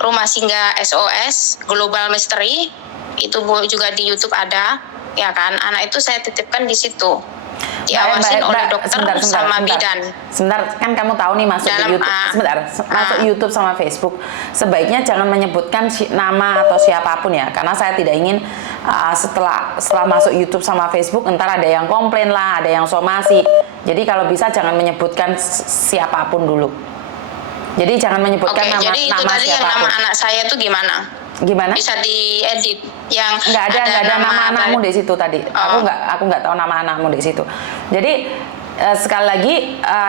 rumah singgah SOS Global Mystery itu juga di YouTube ada ya kan. Anak itu saya titipkan di situ, diawasin oleh dokter sama bidan. Sebentar, kan kamu tahu nih masuk di YouTube. Masuk YouTube sama Facebook. Sebaiknya jangan menyebutkan nama atau siapapun ya, karena saya tidak ingin setelah masuk YouTube sama Facebook entar ada yang komplain lah, ada yang somasi. Jadi kalau bisa jangan menyebutkan siapapun dulu. Jadi jangan menyebutkan nama jadi itu tadi siapapun. Yang nama anak saya tuh gimana? Bisa diedit yang nggak ada nama anakmu di situ tadi. Aku nggak tahu nama anakmu di situ. Jadi sekali lagi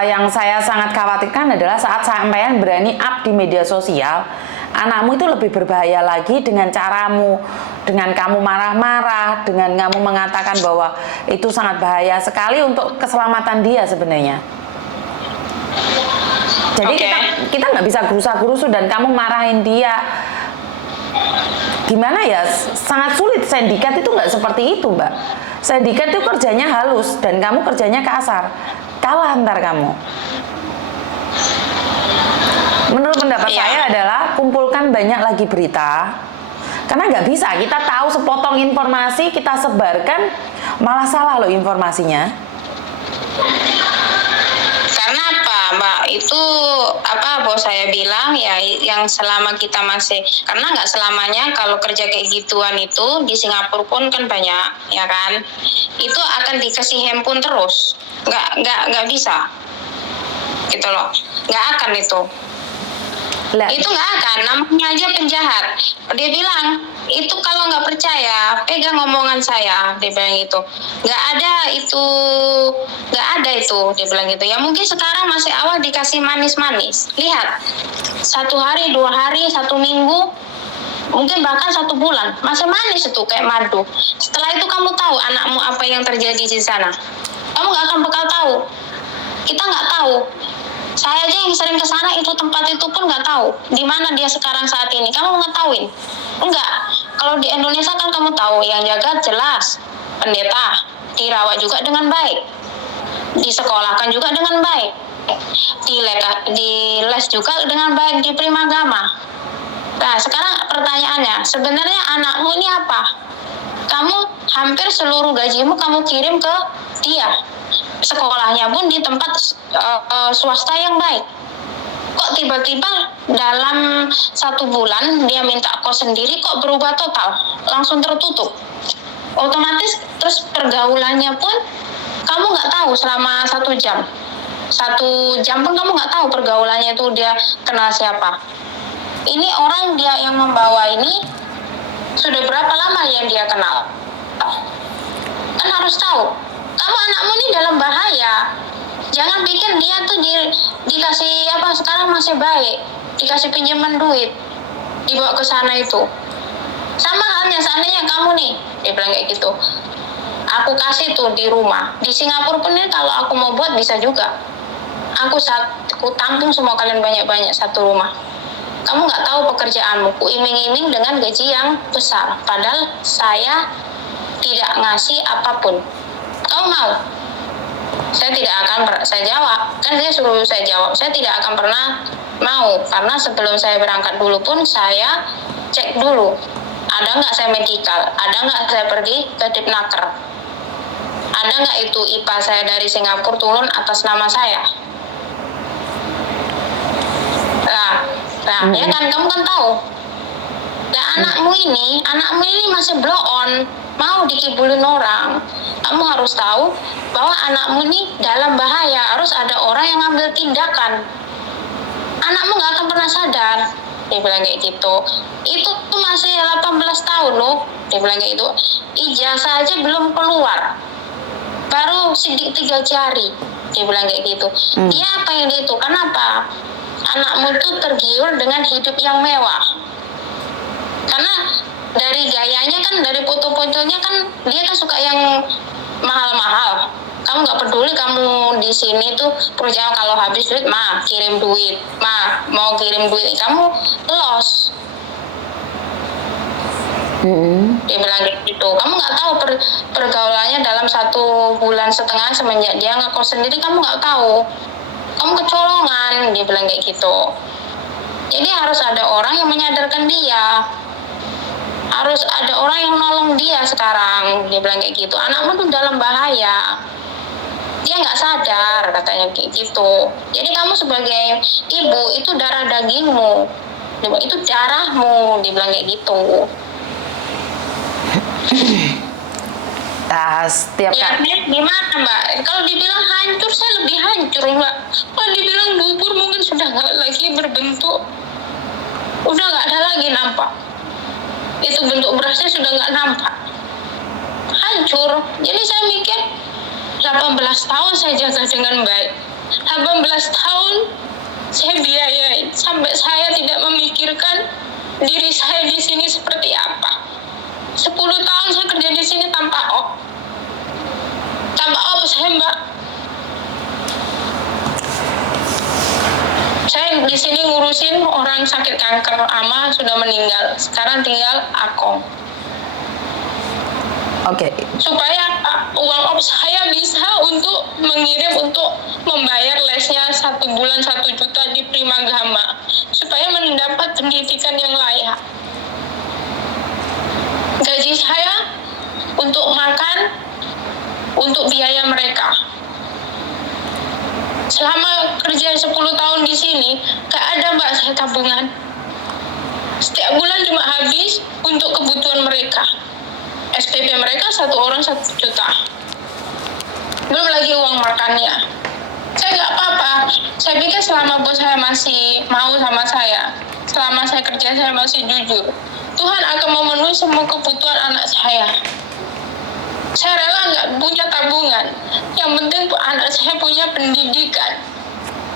yang saya sangat khawatirkan adalah saat sampean berani up di media sosial, anakmu itu lebih berbahaya lagi dengan caramu, dengan kamu marah-marah, dengan kamu mengatakan bahwa itu sangat bahaya sekali untuk keselamatan dia sebenarnya. Jadi kita nggak bisa gerusa-gerusu dan kamu marahin dia. Gimana ya, sangat sulit. Sindikat itu nggak seperti itu Mbak. Sindikat itu kerjanya halus dan kamu kerjanya kasar, kalah ntar kamu. Menurut pendapat saya adalah kumpulkan banyak lagi berita, karena nggak bisa kita tahu sepotong informasi kita sebarkan malah salah loh informasinya. Karena apa Mbak, itu bos saya bilang ya, yang selama kita masih, karena nggak selamanya kalau kerja kayak gituan itu di Singapura pun kan banyak ya kan, itu akan dikasih handphone terus, nggak bisa gitu loh, nggak akan itu. Lah, Itu nggak akan, namanya aja penjahat. Dia bilang, itu kalau nggak percaya, pegang omongan saya. Dia bilang gitu. Nggak ada itu, nggak ada itu. Dia bilang gitu. Ya mungkin sekarang masih awal dikasih manis-manis. Lihat, 1 hari, 2 hari, 1 minggu, mungkin bahkan 1 bulan, masih manis itu kayak madu. Setelah itu kamu tahu anakmu apa yang terjadi di sana. Kamu nggak akan bakal tahu. Kita nggak tahu. Saya aja yang sering ke sana itu tempat itu pun nggak tahu di mana dia sekarang saat ini. Kamu ngetahuin? Enggak. Kalau di Indonesia kan kamu tahu yang jaga jelas pendeta, dirawat juga dengan baik, disekolahkan juga dengan baik, di les juga dengan baik di Primagama. Nah sekarang pertanyaannya, sebenarnya anakmu ini apa? Kamu hampir seluruh gajimu kamu kirim ke dia. Sekolahnya pun di tempat swasta yang baik. Kok tiba-tiba dalam 1 bulan dia minta kos sendiri, kok berubah total, langsung tertutup. Otomatis terus pergaulannya pun kamu nggak tahu selama 1 jam. 1 jam pun kamu nggak tahu pergaulannya itu dia kenal siapa. Ini orang dia yang membawa ini sudah berapa lama yang dia kenal? Kan harus tahu. Kamu anakmu ini dalam bahaya. Jangan pikir dia tuh dikasih apa sekarang masih baik, dikasih pinjaman duit, dibawa ke sana itu. Sama halnya seandainya kamu nih, dia bilang kayak gitu. Aku kasih tuh di rumah. Di Singapura pun ini kalau aku mau buat bisa juga. Aku tampung semua kalian banyak-banyak satu rumah. Kamu nggak tahu pekerjaanmu, ku iming-iming dengan gaji yang besar. Padahal saya tidak ngasih apapun. Kamu mau? Saya tidak akan saya jawab. Kan saya suruh saya jawab. Saya tidak akan pernah mau. Karena sebelum saya berangkat dulu pun saya cek dulu. Ada nggak saya medical? Ada nggak saya pergi ke Dipnaker? Ada nggak itu IPA saya dari Singapura turun atas nama saya? Nah, ya kan kamu kan tahu. Nah, anakmu ini masih blow on, mau dikibulin orang. Kamu harus tahu bahwa anakmu ini dalam bahaya, harus ada orang yang ngambil tindakan. Anakmu nggak akan pernah sadar, dia bilang kayak gitu. Itu tuh masih 18 tahun loh, dia bilang kayak gitu. Ijazah aja belum keluar, baru sidik 3 jari, dia bilang kayak gitu. Dia apa yang dia itu? Kenapa? Anakmu tuh tergiur dengan hidup yang mewah. Karena dari gayanya kan, dari foto-fotonya kan, dia kan suka yang mahal-mahal. Kamu nggak peduli kamu di sini tuh perusahaan kalau habis duit, kirim duit, mau kirim duit, kamu los. Dia bilang gitu. Kamu nggak tahu pergaulannya dalam 1,5 bulan semenjak dia ngekos sendiri, kamu nggak tahu. Kamu kecolongan, dia bilang kayak gitu. Jadi harus ada orang yang menyadarkan dia. Harus ada orang yang nolong dia sekarang, dia bilang kayak gitu. Anakmu tuh dalam bahaya. Dia nggak sadar, katanya kayak gitu. Jadi kamu sebagai ibu, itu darah dagingmu. Dia bilang, itu darahmu, dia bilang kayak gitu. Setiap Ya, gimana Mbak? Kalau dibilang hancur, saya lebih hancur Mbak. Kalau dibilang bubur mungkin sudah nggak lagi berbentuk. Udah nggak ada lagi nampak. Itu bentuk berasnya sudah nggak nampak. Hancur. Jadi saya mikir, 18 tahun saya jaga dengan baik. 18 tahun saya biayain. Sampai saya tidak memikirkan diri saya di sini seperti apa. 10 tahun saya kerja di sini tanpa op. Tanpa op saya Mbak. Saya di sini ngurusin orang sakit kanker, ama sudah meninggal. Sekarang tinggal akong. Oke. Supaya uang op saya bisa untuk mengirim untuk membayar lesnya 1 bulan 1 juta di Primagama. Supaya mendapat pendidikan yang layak. Gaji saya untuk makan, untuk biaya mereka. Selama kerja 10 tahun di sini, gak ada Mbak saya tabungan. Setiap bulan cuma habis untuk kebutuhan mereka. SPP mereka 1 orang 1 juta. Belum lagi uang makannya. Saya gak apa-apa, saya pikir selama bos saya masih mau sama saya, selama saya kerja saya masih jujur, Tuhan akan memenuhi semua kebutuhan anak saya. Saya rela nggak punya tabungan, yang penting anak saya punya pendidikan.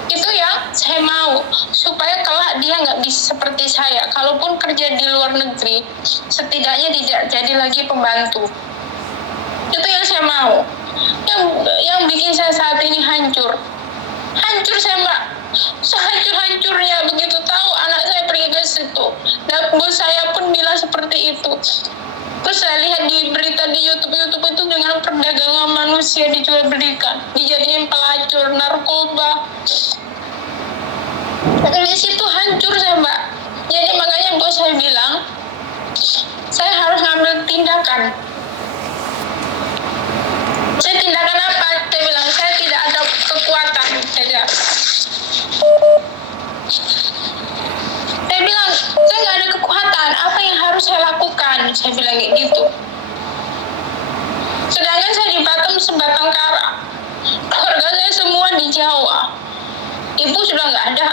Itu yang saya mau, supaya kelak dia nggak bisa seperti saya. Kalaupun kerja di luar negeri, setidaknya tidak jadi lagi pembantu. Itu yang saya mau. Yang bikin saya saat ini hancur saya Mbak, sehancur-hancurnya begitu tahu anak saya pergi ke situ, dan bos saya pun bilang seperti itu. Terus saya lihat di berita di YouTube itu dengan perdagangan manusia dijual belikan, dijadiin pelacur, narkoba. Di situ hancur saya Mbak. Jadi makanya bos saya bilang, saya harus ngambil tindakan. Saya tindakan apa? Saya bilang, saya tidak ada kekuatan. Saya bilang, saya nggak ada kekuatan. Apa yang harus saya lakukan? Saya bilang kayak gitu. Sedangkan saya di Batam sebatang kara. Keluarga saya semua di Jawa. Ibu sudah nggak ada.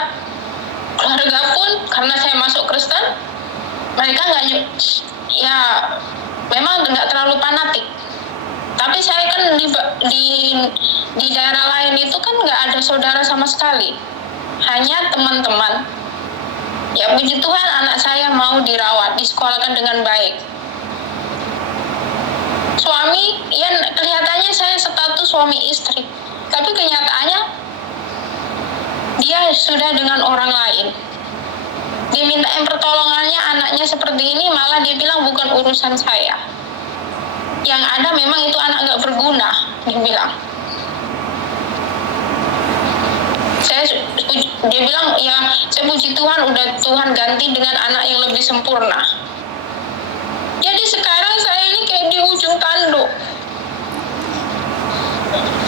Keluarga pun karena saya masuk Kristen, mereka nggak ya memang nggak terlalu fanatik. Tapi saya kan di daerah lain itu kan nggak ada saudara sama sekali, hanya teman-teman. Ya puji Tuhan anak saya mau dirawat, disekolahkan dengan baik. Suami, ya kelihatannya saya status suami istri, tapi kenyataannya dia sudah dengan orang lain. Dimintain pertolongannya anaknya seperti ini, malah dia bilang bukan urusan saya. Yang ada memang itu anak nggak berguna, dia bilang. Dia bilang ya saya puji Tuhan udah Tuhan ganti dengan anak yang lebih sempurna. Jadi sekarang saya ini kayak di ujung tanduk.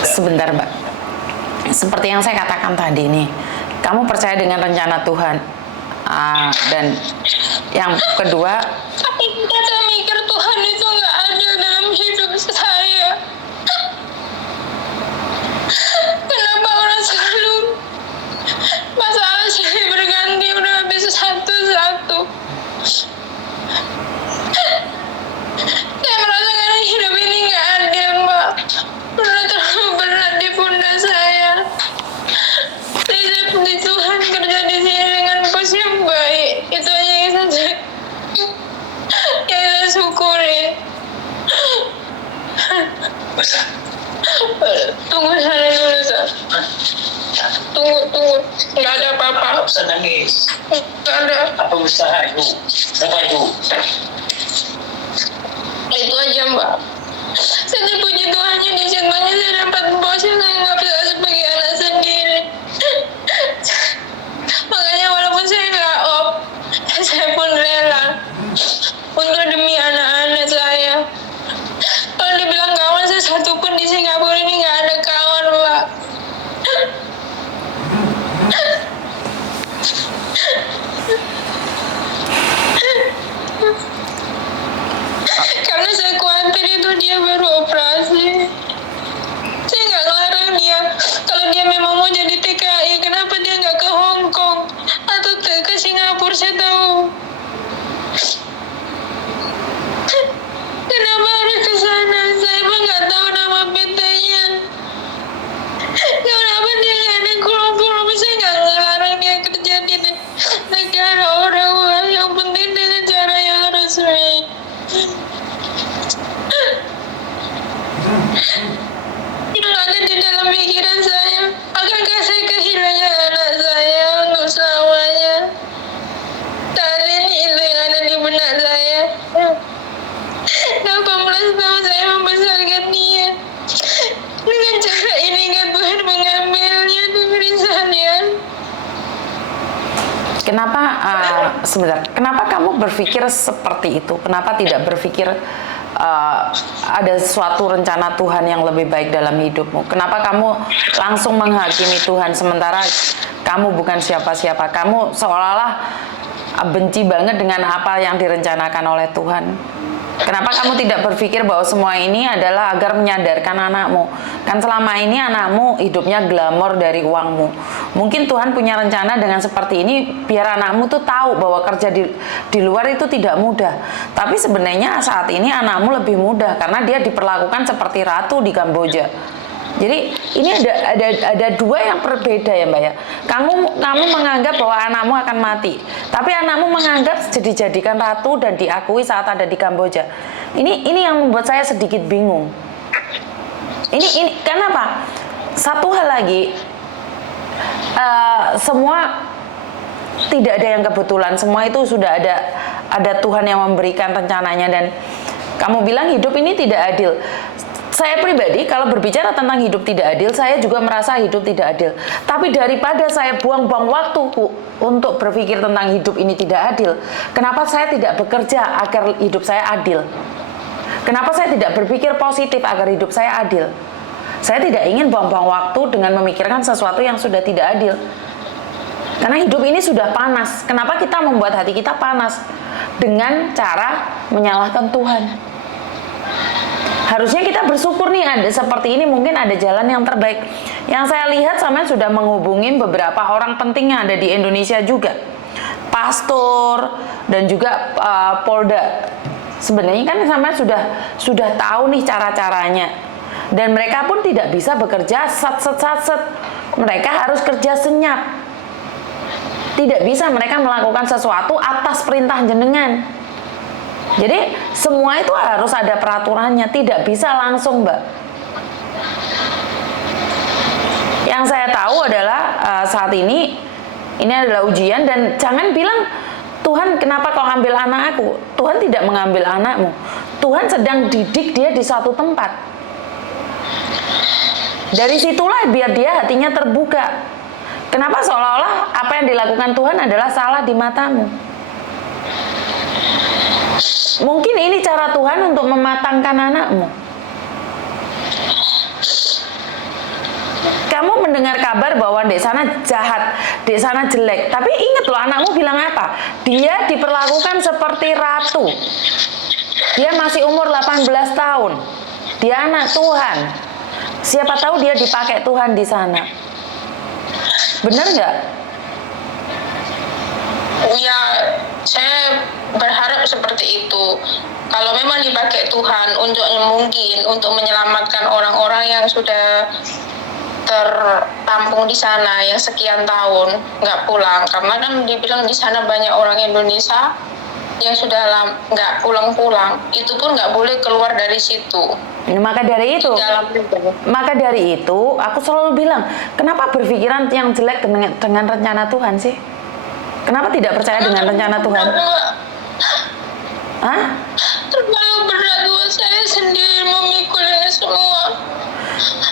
Sebentar Mbak, seperti yang saya katakan tadi nih, kamu percaya dengan rencana Tuhan. Dan yang kedua, tapi saya mikir Tuhan itu nggak ada dalam hidup saya. Kenapa orang selalu masalah saya berganti udah habis satu-satu. Saya merasakan hidup ini nggak adil Mbak. Udah terlalu berat di pundak saya. Saya puji Tuhan kerja di sini dengan bos yang baik. Itu aja yang saya syukuri. Tunggu sana dulu Sar. Tunggu. Nggak ada apa-apa. Nggak usah nangis. Nggak ada. Apa usaha itu? Apa itu? Itu aja Mbak. Saya dipuji Tuhannya di situnya saya dapat bos yang saya nggak bisa sebagai anak sendiri. Makanya walaupun saya nggak op, saya pun rela untuk demi anak-anak saya. Kalau dibilang kawan saya satu pun di Singapura ini nggak ada kawan Mbak. Karena saya khawatir itu dia baru operasi. Saya nggak ngelarang dia. Kalau dia memang mau jadi TKI, kenapa dia nggak ke Hong Kong atau ke Singapura? Saya tahu. Kenapa harus ke sana? Saya mah nggak tahu nama PT-nya. Kenapa dia nggak ada kelompok? Saya nggak ngelarang dia kerja di negara orang. Yang penting dengan cara yang resmi. Itu ada di dalam pikiran saya. Akankah saya kehilangan anak saya untuk selamanya? Talin itu yang ada di benak saya. 18 tahun saya membesarkan dia. Dengan cara ini kan Tuhan mengambilnya dari saya. kenapa sebentar, kenapa kamu berpikir seperti itu? Kenapa tidak berpikir ada suatu rencana Tuhan yang lebih baik dalam hidupmu? Kenapa kamu langsung menghakimi Tuhan sementara kamu bukan siapa-siapa? Kamu seolah-olah benci banget dengan apa yang direncanakan oleh Tuhan. Kenapa kamu tidak berpikir bahwa semua ini adalah agar menyadarkan anakmu? Kan selama ini anakmu hidupnya glamor dari uangmu. Mungkin Tuhan punya rencana dengan seperti ini biar anakmu tuh tahu bahwa kerja di luar itu tidak mudah. Tapi sebenarnya saat ini anakmu lebih mudah karena dia diperlakukan seperti ratu di Kamboja. Jadi ini ada dua yang berbeda ya Mbak ya. Kamu menganggap bahwa anakmu akan mati, tapi anakmu menganggap dijadikan ratu dan diakui saat ada di Kamboja. Ini yang membuat saya sedikit bingung. Ini kenapa? Satu hal lagi, semua tidak ada yang kebetulan. Semua itu sudah ada Tuhan yang memberikan rencananya dan kamu bilang hidup ini tidak adil. Saya pribadi kalau berbicara tentang hidup tidak adil, saya juga merasa hidup tidak adil. Tapi daripada saya buang-buang waktuku untuk berpikir tentang hidup ini tidak adil, kenapa saya tidak bekerja agar hidup saya adil? Kenapa saya tidak berpikir positif agar hidup saya adil? Saya tidak ingin buang-buang waktu dengan memikirkan sesuatu yang sudah tidak adil. Karena hidup ini sudah panas. Kenapa kita membuat hati kita panas? Dengan cara menyalahkan Tuhan. Harusnya kita bersyukur nih ada seperti ini, mungkin ada jalan yang terbaik. Yang saya lihat sama sudah menghubungin beberapa orang penting yang ada di Indonesia juga. Pastor dan juga Polda. Sebenarnya kan sama sudah tahu nih cara-caranya. Dan mereka pun tidak bisa bekerja sat. Mereka harus kerja senyap. Tidak bisa mereka melakukan sesuatu atas perintah jenengan. Jadi semua itu harus ada peraturannya, tidak bisa langsung Mbak. Yang saya tahu adalah saat ini adalah ujian dan jangan bilang Tuhan kenapa kau ambil anak aku? Tuhan tidak mengambil anakmu. Tuhan sedang didik dia di suatu tempat. Dari situlah biar dia hatinya terbuka. Kenapa seolah-olah apa yang dilakukan Tuhan adalah salah di matamu? Mungkin ini cara Tuhan untuk mematangkan anakmu. Kamu mendengar kabar bahwa di sana jahat, di sana jelek. Tapi ingat loh, anakmu bilang apa? Dia diperlakukan seperti ratu. Dia masih umur 18 tahun. Dia anak Tuhan. Siapa tahu dia dipakai Tuhan di sana. Benar nggak? Ya, saya berharap seperti itu. Kalau memang dipakai Tuhan untuk menyelamatkan orang-orang yang sudah tertampung di sana yang sekian tahun nggak pulang, karena kan dibilang di sana banyak orang Indonesia yang sudah nggak pulang-pulang, itu pun nggak boleh keluar dari situ. Maka dari itu aku selalu bilang, kenapa berpikiran yang jelek dengan rencana Tuhan sih? Kenapa tidak percaya dengan rencana Tuhan? Hah? Terlalu berat buat saya sendiri memikul ini semua.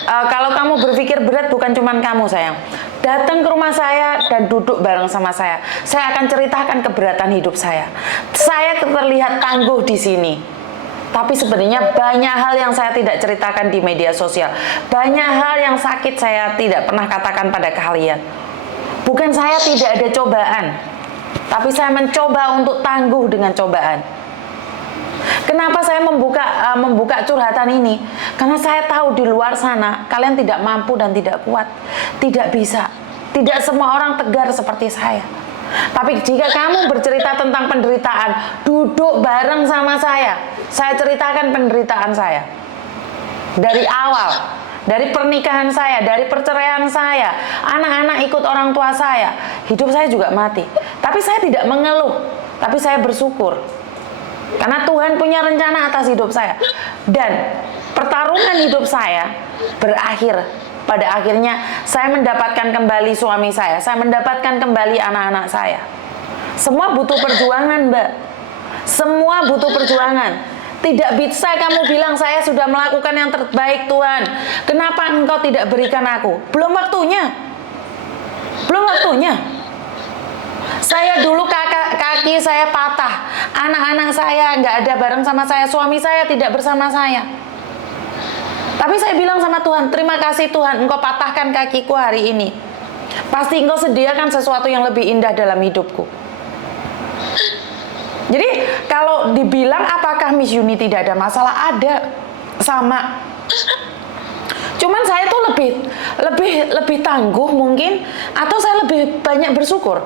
Kalau kamu berpikir berat, bukan cuma kamu sayang. Datang ke rumah saya dan duduk bareng sama saya. Saya akan ceritakan keberatan hidup saya. Saya terlihat tangguh di sini. Tapi sebenarnya banyak hal yang saya tidak ceritakan di media sosial. Banyak hal yang sakit saya tidak pernah katakan pada kalian. Bukan saya tidak ada cobaan, tapi saya mencoba untuk tangguh dengan cobaan. Kenapa saya membuka curhatan ini? Karena saya tahu di luar sana kalian tidak mampu dan tidak kuat, tidak bisa. Tidak semua orang tegar seperti saya. Tapi jika kamu bercerita tentang penderitaan, duduk bareng sama saya ceritakan penderitaan saya dari awal. Dari pernikahan saya, dari perceraian saya, anak-anak ikut orang tua saya, hidup saya juga mati. Tapi saya tidak mengeluh, tapi saya bersyukur. Karena Tuhan punya rencana atas hidup saya. Dan pertarungan hidup saya berakhir. Pada akhirnya saya mendapatkan kembali suami saya mendapatkan kembali anak-anak saya. Semua butuh perjuangan, Mbak. Semua butuh perjuangan. Tidak bisa kamu bilang saya sudah melakukan yang terbaik Tuhan. Kenapa engkau tidak berikan aku? Belum waktunya. Saya dulu kaki saya patah. Anak-anak saya nggak ada bareng sama saya. Suami saya tidak bersama saya. Tapi saya bilang sama Tuhan, terima kasih Tuhan, engkau patahkan kakiku hari ini. Pasti engkau sediakan sesuatu yang lebih indah dalam hidupku. Jadi kalau dibilang apakah Miss Yuni tidak ada masalah, ada, sama. Cuman saya tuh lebih tangguh mungkin, atau saya lebih banyak bersyukur.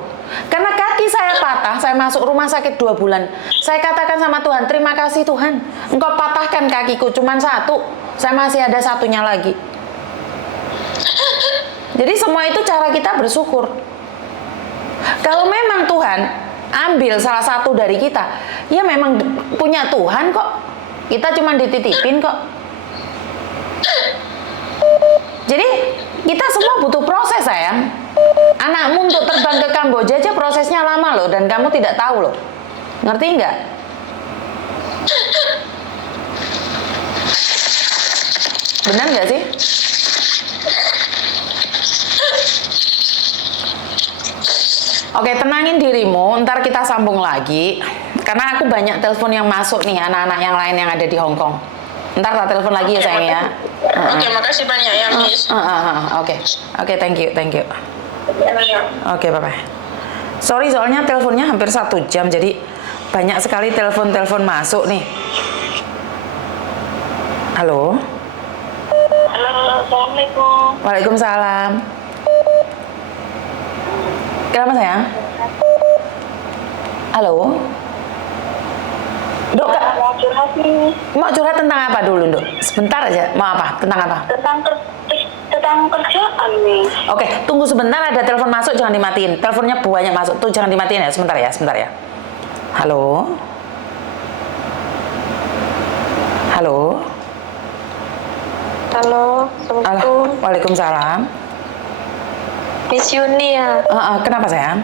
Karena kaki saya patah, saya masuk rumah sakit 2 bulan. Saya katakan sama Tuhan, terima kasih Tuhan, Engkau patahkan kakiku cuman 1, saya masih ada satunya lagi. Jadi semua itu cara kita bersyukur. Kalau memang Tuhan ambil salah satu dari kita, ya memang punya Tuhan kok. Kita cuma dititipin kok. Jadi kita semua butuh proses, sayang. Anakmu untuk terbang ke Kamboja aja prosesnya lama loh, dan kamu tidak tahu loh. Ngerti nggak? Benar nggak sih? Oke, tenangin dirimu, ntar kita sambung lagi. Karena aku banyak telepon yang masuk nih, anak-anak yang lain yang ada di Hong Kong. Ntar tak telepon lagi ya sayang ya. Oke, makasih banyak ya, Miss. Oke, thank you. Oke, bye-bye. Sorry, soalnya teleponnya hampir 1 jam, jadi banyak sekali telepon masuk nih. Halo? Halo, Assalamualaikum. Waalaikumsalam. Kenapa sayang? Halo? Dok, Kak. Mau curhat nih. Mau curhat tentang apa dulu, Dok? Sebentar aja. Mau apa? Tentang apa? Tentang kerjaan nih. Oke, tunggu sebentar, ada telepon masuk, jangan dimatiin. Teleponnya banyak masuk, tuh jangan dimatiin ya. Sebentar ya. Halo? Halo? Halo, Assalamualaikum. Waalaikumsalam. Miss Yuni ya. Kenapa sayang?